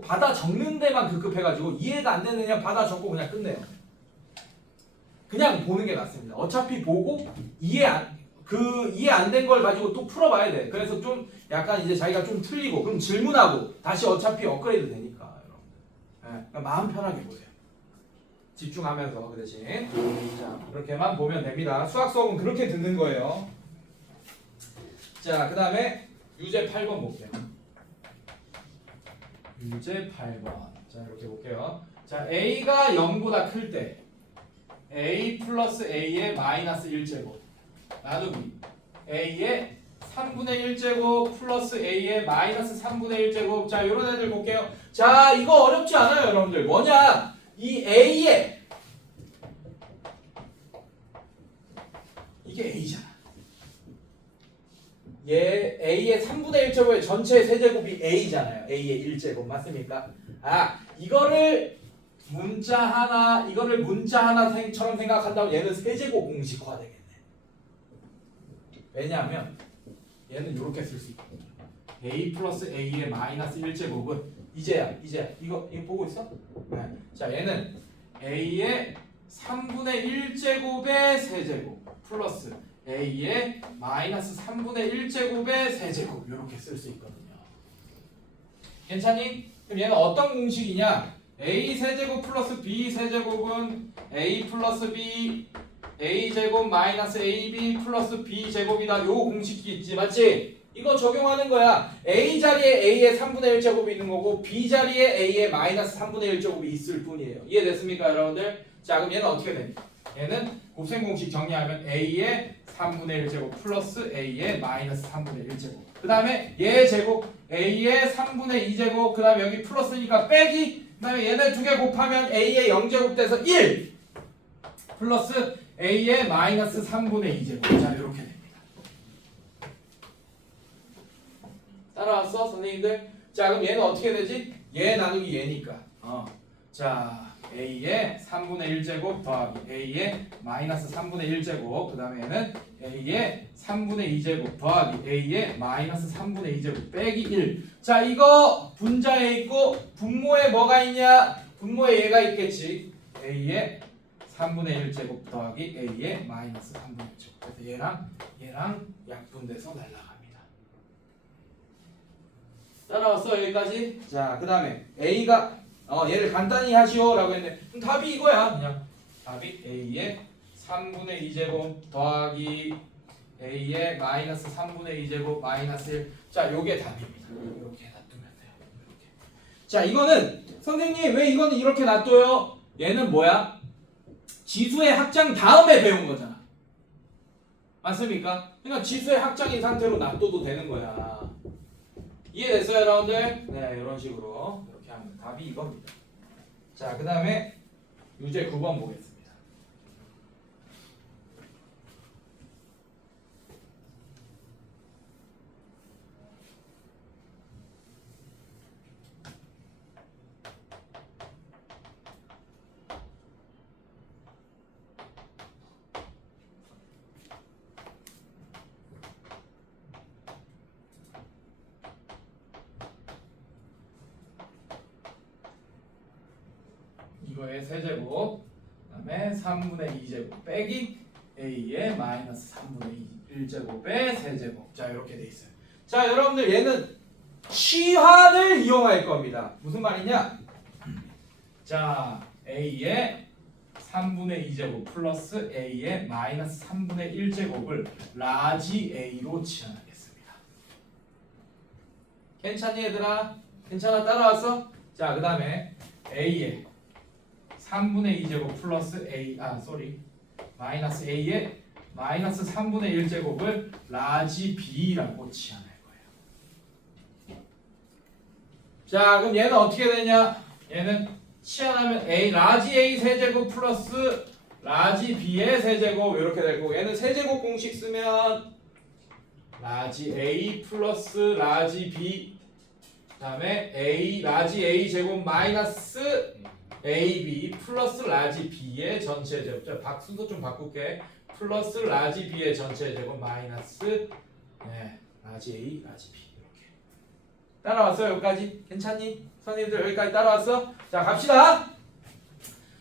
받아 적는 데만 급급해가지고 이해가 안 되는 그냥 받아 적고 그냥 끝내요. 그냥 보는 게 낫습니다. 어차피 보고 이해 안 된 걸 가지고 또 풀어봐야 돼. 그래서 좀 약간 이제 자기가 좀 틀리고 그럼 질문하고 다시 어차피 업그레이드 되니까 여러분. 네, 그러니까 마음 편하게 보세요. 집중하면서 그 대신 자 그렇게만 보면 됩니다. 수학 수업은 그렇게 듣는 거예요. 자 그 다음에 유제 8번 볼게요. 유제 8번. 자 이렇게 볼게요. 자 a가 0보다 클 때 a 플러스 a의 마이너스 1제곱 나누기 a의 3분의 1제곱 플러스 a의 마이너스 3분의 1제곱. 자 요런 애들 볼게요. 자 이거 어렵지 않아요 여러분들. 뭐냐 이 a의 이게 a잖아. 얘 a의 3분의 1제곱의 전체 세제곱이 a잖아요. a의 1제곱 맞습니까? 이거를 문자 하나처럼 생각한다면 얘는 세제곱 공식화 되겠네. 왜냐하면 얘는 이렇게 쓸 수 있거든요. a 플러스 a의 마이너스 1제곱은 이제야 이거 보고 있어? 네. 자 얘는 a의 3분의 1제곱의 세제곱 플러스 a의 마이너스 3분의 1제곱의 세제곱 이렇게 쓸 수 있거든요. 괜찮니? 그럼 얘는 어떤 공식이냐? a 세제곱 플러스 b 세제곱은 a 플러스 b a제곱 마이너스 ab 플러스 b제곱이다. 요 공식이 있지 맞지? 이거 적용하는 거야. a 자리에 a의 3분의 1제곱이 있는 거고 b 자리에 a의 마이너스 3분의 1제곱이 있을 뿐이에요. 이해됐습니까 여러분들? 자 그럼 얘는 어떻게 됩니까? 얘는 곱셈 공식 정리하면 a의 3분의 1제곱 플러스 a의 마이너스 3분의 1제곱 그 다음에 얘 제곱 a의 3분의 2제곱 그 다음에 여기 플러스니까 빼기 그 다음에 얘네 두 개 곱하면 a의 0제곱 돼서 1 플러스 a의 마이너스 3분의 2제곱. 자 이렇게 됩니다. 따라왔어 선생님들? 자 그럼 얘는 어떻게 되지? 얘 나누기 얘니까 자 a의 3분의 1제곱 더하기 a의 마이너스 3분의 1제곱 그 다음에 얘는 a의 3분의 2제곱 더하기 a의 마이너스 3분의 2제곱 빼기 1. 자 이거 분자에 있고 분모에 뭐가 있냐? 분모에 얘가 있겠지. a의 3분의 1제곱 더하기 a의 마이너스 3분의 1제곱. 그래서 얘랑 약분돼서 날라갑니다. 따라왔어 여기까지? 자 그 다음에 a가 얘를 간단히 하시오 라고 했는데 그럼 답이 이거야. 그냥 답이 a의 3분의 2제곱 더하기 a의 마이너스 3분의 2제곱 마이너스 1. 자 요게 답입니다. 이렇게 놔두면 돼요. 이렇게. 자 이거는 선생님 왜 이거는 이렇게 놔둬요? 얘는 뭐야? 지수의 확장 다음에 배운 거잖아. 맞습니까? 그러니까 지수의 확장인 상태로 놔둬도 되는 거야. 이해됐어요, 여러분들? 네, 이런 식으로 이렇게 하면 답이 이겁니다. 자, 그 다음에 유제 9번 보겠습니다. 이거의 세제곱, 그 다음에 3분의 2제곱 빼기 a의 마이너스 3분의 1제곱의 세제곱. 자, 이렇게 돼 있어요. 자, 여러분들 얘는 치환을 이용할 겁니다. 무슨 말이냐? 자, a의 3분의 2제곱 플러스 a의 마이너스 3분의 1제곱을 라지 a로 치환하겠습니다. 괜찮니 얘들아? 괜찮아? 따라왔어? 자, 그 다음에 a의 3분의 2제곱 플러스 마이너스 a의 마이너스 3분의 1제곱을 라지 b라고 치환할 거예요. 자, 그럼 얘는 어떻게 되냐? 얘는 치환하면 라지 a 세제곱 플러스 라지 b의 세제곱 이렇게 될 거고, 얘는 세제곱 공식 쓰면 라지 a 플러스 라지 b, 그 다음에 라지 a 제곱 마이너스 AB 플러스 라지 B의 전체 제곱. 자, 박수도 좀 바꿀게. 플러스 라지 B의 전체 제곱 마이너스 라지 A, 라지 B 이렇게. 따라왔어요? 여기까지? 괜찮니? 선생님들 여기까지 따라왔어? 자, 갑시다.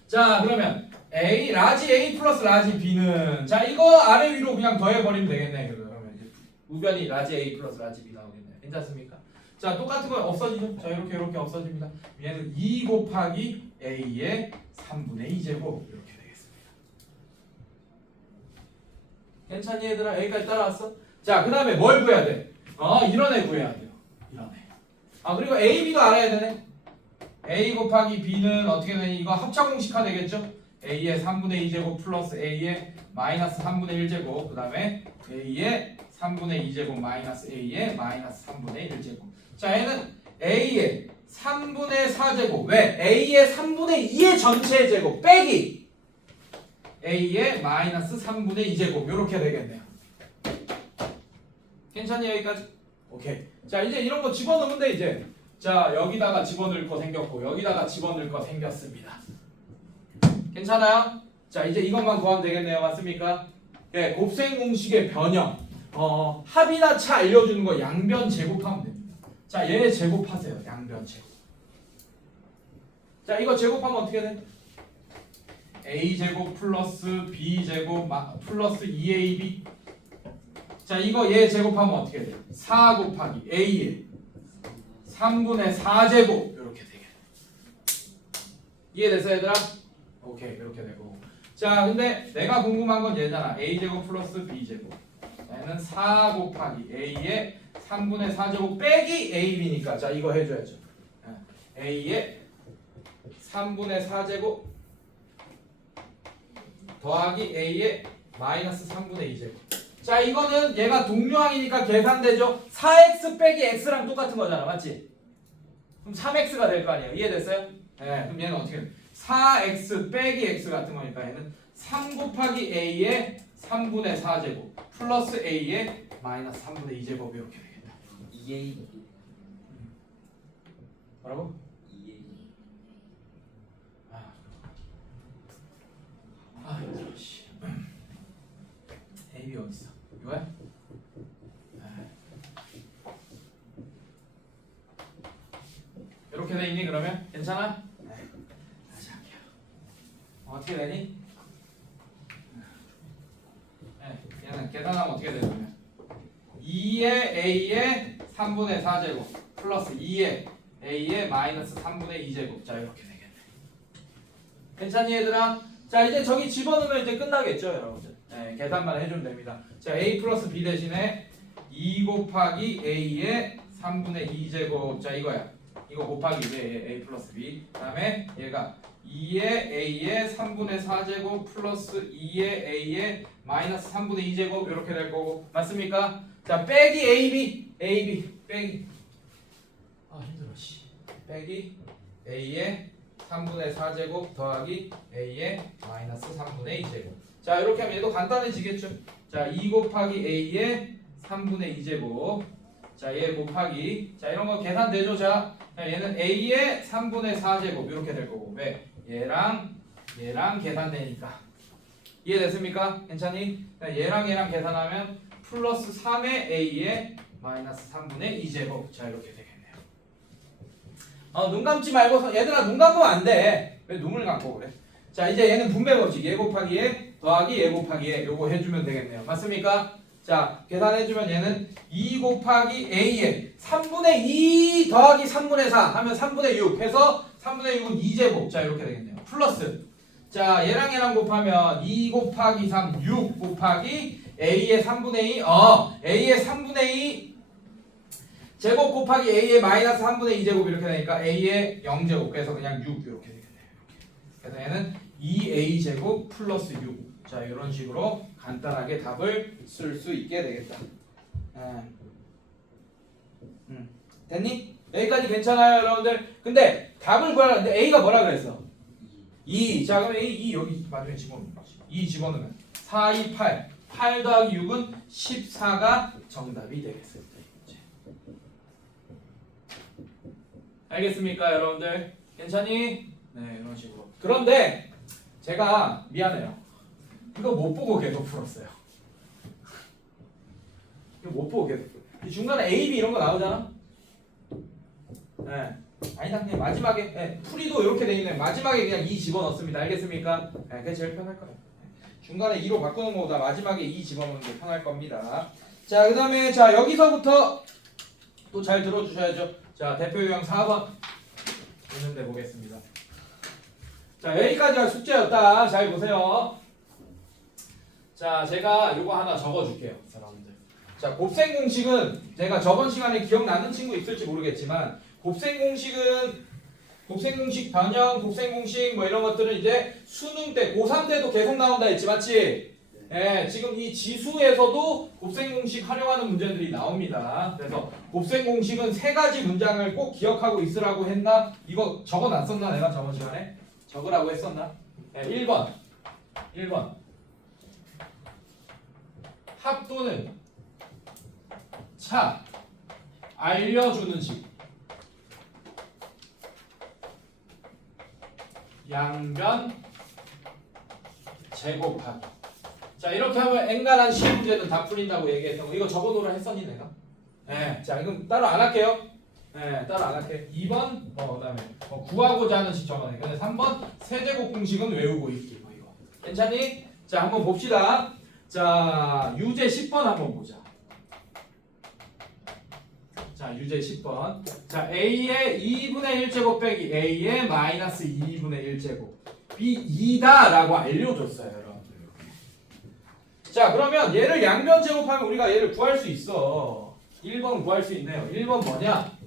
자, 그러면 라지 A 플러스 라지 B는, 자, 이거 아래 위로 그냥 더해버리면 되겠네. 그러면 이제 우변이 라지 A 플러스 라지 B 나오겠네. 괜찮습니까? 자, 똑같은 거 없어지죠? 자, 이렇게 없어집니다. 얘는 2 곱하기 a의 3분의 2제곱 이렇게 되겠습니다. 괜찮니 얘들아? 여기까지 따라왔어? 자, 그 다음에 뭘 구해야 돼? 이런 애 구해야 돼요. 이런 애. 그리고 a, b도 알아야 되네. a 곱하기 b는 어떻게 되니? 이거 합차 공식화 되겠죠? a의 3분의 2제곱 플러스 a의 마이너스 3분의 1제곱, 그 다음에 a의 3분의 2제곱 마이너스 a의 마이너스 3분의 1제곱. 자, 얘는 a의 3분의 4제곱. 왜? a의 3분의 2의 전체 제곱 빼기 a의 마이너스 3분의 2제곱 이렇게 되겠네요. 괜찮니 여기까지? 오케이. 자, 이제 이런 거 집어넣으면 돼 이제. 자, 여기다가 집어넣을 거 생겼고 여기다가 집어넣을 거 생겼습니다. 괜찮아요? 자, 이제 이것만 구하면 되겠네요. 맞습니까? 예, 곱셈 공식의 변형. 합이나 차 알려주는 거 양변 제곱하면 됩니다. 자, 얘 제곱하세요. 양변 제곱. 자, 이거 제곱하면 어떻게 돼? a제곱 플러스 b제곱 플러스 2ab. 자, 이거 얘 제곱하면 어떻게 돼? 4 곱하기 a의 3분의 4제곱 이렇게 되게. 이해됐어 얘들아? 오케이, 이렇게 되고. 자, 근데 내가 궁금한 건 얘잖아. a제곱 플러스 b제곱. 얘는 4 곱하기 a의 3분의 4제곱 빼기 ab니까. 자, 이거 해줘야죠. a의 3분의 4제곱 더하기 a의 마이너스 3분의 2제곱. 자, 이거는 얘가 동류항이니까 계산되죠. 4x 빼기 x랑 똑같은 거잖아. 맞지? 그럼 3x가 될 거 아니에요. 이해됐어요? 네, 그럼 얘는 어떻게 돼? 4x 빼기 x 같은 거니까 얘는 3 곱하기 a의 3분의 4제곱 플러스 a의 마이너스 3분의 2제곱 이렇게 되겠다. 2a 뭐라고? 2a 힘들어. 씨. AB 어디 있어? 이거야? 이렇게 돼 있니 그러면? 괜찮아? 네. 다시 할게요. 어떻게 되니? 네, 얘는 계산하면 어떻게 되냐면 2의 a의 3분의 4제곱 플러스 2의 a의 마이너스 3분의 2제곱. 자, 이렇게 되겠네. 괜찮니 얘들아? 자, 이제 저기 집어넣으면 이제 끝나겠죠 여러분들. 네, 계산만 해주면 됩니다. 자, a 플러스 b 대신에 2 곱하기 a의 3분의 2제곱. 자, 이거야. 이거 곱하기 a 플러스 b. 그 다음에 얘가 2의 a의 3분의 4제곱 플러스 2의 a의 마이너스 3분의 2제곱 이렇게 될 거고 맞습니까? 자 빼기 ab 빼기 힘들어 빼기 a의 3분의 4제곱 더하기 a의 마이너스 3분의 2제곱 자 이렇게 하면 얘도 간단해지겠죠? 자 2 곱하기 a의 3분의 2제곱 자 얘 곱하기 자 이런 거 계산되죠? 자 얘는 a의 3분의 4제곱 이렇게 될 거고 왜? 얘랑 계산되니까 이해됐습니까? 괜찮니? 얘랑 계산하면 플러스 3의 a의 마이너스 3분의 2제곱 자 이렇게 되겠네요. 눈 감지 말고 얘들아 눈 감으면 안 돼. 왜 눈을 감고 그래? 자 이제 얘는 분배 법칙 얘 곱하기 얘 더하기 얘 곱하기 얘 요거 해주면 되겠네요. 맞습니까? 자 계산해주면 얘는 2 곱하기 a의 3분의 2 더하기 3분의 4 하면 3분의 6 해서 3분의 6은 2제곱 자 이렇게 되겠네요. 플러스 자 얘랑 곱하면 2 곱하기 3 6 곱하기 a의 3분의 2 a의 3분의 2 제곱 곱하기 a의 마이너스 3분의 2제곱 이렇게 되니까 a의 0제곱 그래서 그냥 6 이렇게 되겠네요. 그래서 얘는 2a제곱 플러스 6 자 이런 식으로 간단하게 답을 쓸 수 있게 되겠다. 됐니? 여기까지 괜찮아요 여러분들? 근데 답을 구하라는데 a가 뭐라 그랬어? 2. 자 그럼 a 2 여기 마지막에 집어넣는 거지. 2 집어넣으면 4, 2, 8 8 더하기 6은 14가 정답이 되겠습니다. 알겠습니까 여러분들? 괜찮니? 네 이런 식으로. 그런데 제가 미안해요. 이거 못 보고 계속 풀었어요. 이거 못 보고 계속 풀었어요. 중간에 A, B 이런 거 나오잖아? 네. 아니다 그냥 마지막에 풀이도 이렇게 돼 있네. 마지막에 그냥 2 집어넣습니다. 알겠습니까? 네, 그게 제일 편할 거예요. 중간에 2로 바꾸는 것보다 마지막에 2 집어넣는 게 편할 겁니다. 자, 그 다음에 자 여기서부터 또 잘 들어주셔야죠. 자, 대표 유형 4번 있는데 보겠습니다. 자, 여기까지가 숙제였다. 잘 보세요. 자, 제가 이거 하나 적어줄게요, 여러분들. 자, 곱셈 공식은 제가 저번 시간에 기억나는 친구 있을지 모르겠지만 곱셈 공식 변형, 곱셈 공식 뭐 이런 것들은 이제 수능 때, 고3 때도 계속 나온다 했지, 맞지? 예, 지금 이 지수에서도 곱셈 공식 활용하는 문제들이 나옵니다. 그래서 곱셈 공식은 3가지 문장을 꼭 기억하고 있으라고 했나? 이거 적어놨었나? 내가 저번 시간에? 적으라고 했었나? 예, 1번 합 또는 차 알려주는 식 양변 제곱하기 자 이렇게 하면 엔간한 시 문제는 다 풀린다고 얘기했던 거 이거 적어놓으라 했었니 내가? 네, 자 이건 따로 안 할게요. 네, 따로 안 할게요. 2번 그다음에 구하고자 하는 식 적어내. 근데 3번 세제곱 공식은 외우고 있기 뭐 이거 괜찮니? 자 한번 봅시다. 자 유제 10번 한번 보자. 자 유제 10번 자 a의 2분의 1제곱 빼기 a의 마이너스 2분의 1제곱 b 2다 라고 알려줬어요 여러분들. 자 그러면 얘를 양변 제곱하면 우리가 얘를 구할 수 있어. 1번 구할 수 있네요. 1번 뭐냐?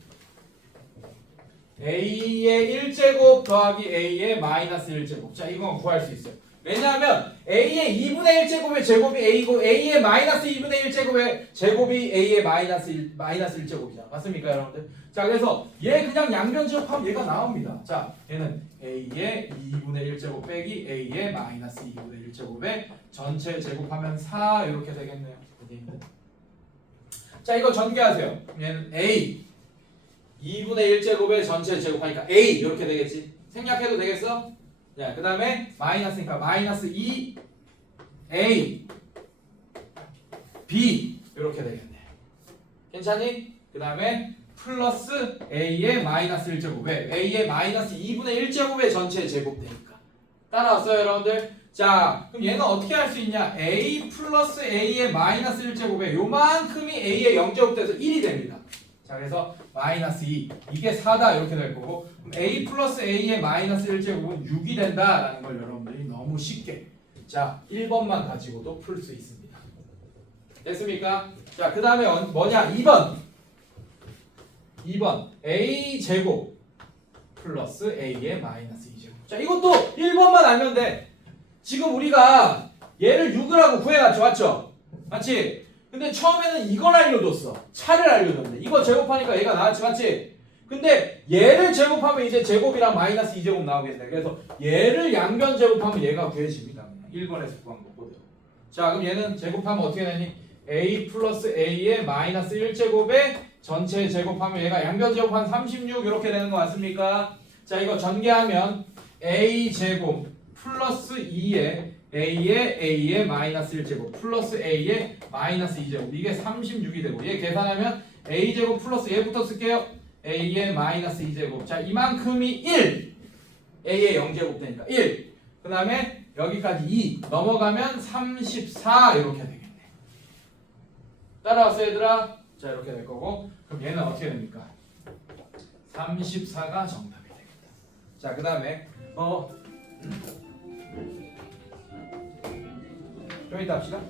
a의 1제곱 더하기 a의 마이너스 1제곱 자 이건 구할 수 있어요. 왜냐하면 a의 2분의 1제곱의 제곱이 a고 a의 마이너스 2분의 1제곱의 제곱이 a의 마이너스 1제곱이잖아. 맞습니까 여러분들? 자 그래서 얘 그냥 양변 제곱하면 얘가 나옵니다. 자 얘는 a의 2분의 1제곱 빼기 a의 마이너스 2분의 1제곱의 전체 제곱하면 4 이렇게 되겠네요. 자 이거 전개하세요. 얘는 a 2분의 1제곱의 전체 제곱하니까 a 이렇게 되겠지. 생략해도 되겠어? 자, 그 다음에 마이너스니까 마이너스 2 a b 이렇게 되겠네. 괜찮니? 그 다음에 플러스 a의 마이너스 1제곱 왜? a의 마이너스 2분의 1제곱의 전체 제곱 되니까 따라왔어요 여러분들? 자 그럼 얘는 어떻게 할 수 있냐? a 플러스 a의 마이너스 1제곱에 요만큼이 a의 0제곱 돼서 1이 됩니다. 자 그래서 마이너스 2 이게 4다 이렇게 될 거고 그럼 a 플러스 a의 마이너스 1제곱은 6이 된다라는 걸 여러분들이 너무 쉽게 자 1번만 가지고도 풀 수 있습니다. 됐습니까? 자 그 다음에 뭐냐 2번 a 제곱 플러스 a의 마이너스 2제곱 자, 이것도 1번만 알면 돼. 지금 우리가 얘를 6을 하고 구해놨죠, 맞죠? 맞지? 근데 처음에는 이걸 알려줬어. 차를 알려줬는데 이거 제곱하니까 얘가 나왔지, 맞지? 근데 얘를 제곱하면 이제 제곱이랑 마이너스 2제곱 나오겠네. 그래서 얘를 양변 제곱하면 얘가 구해집니다. 1번에서 구한 거 그대로. 자, 그럼 얘는 제곱하면 어떻게 되니? a 플러스 a의 마이너스 1제곱에 전체 제곱하면 얘가 양변 제곱한 36 이렇게 되는 거 맞습니까? 자, 이거 전개하면 a 제곱 플러스 2의 a의 마이너스 1제곱 플러스 a의 마이너스 2제곱 이게 36이 되고 얘 계산하면 a 제곱 플러스 얘부터 쓸게요. a의 마이너스 2제곱. 자, 이만큼이 1. a의 0제곱 되니까 1. 그 다음에 여기까지 2 넘어가면 34 이렇게 되겠네. 따라왔어 얘들아? 자, 이렇게 될 거고 그럼 얘는 어떻게 됩니까? 34가 정답이 되겠다. 자, 그 다음에 좀 이따 합시다.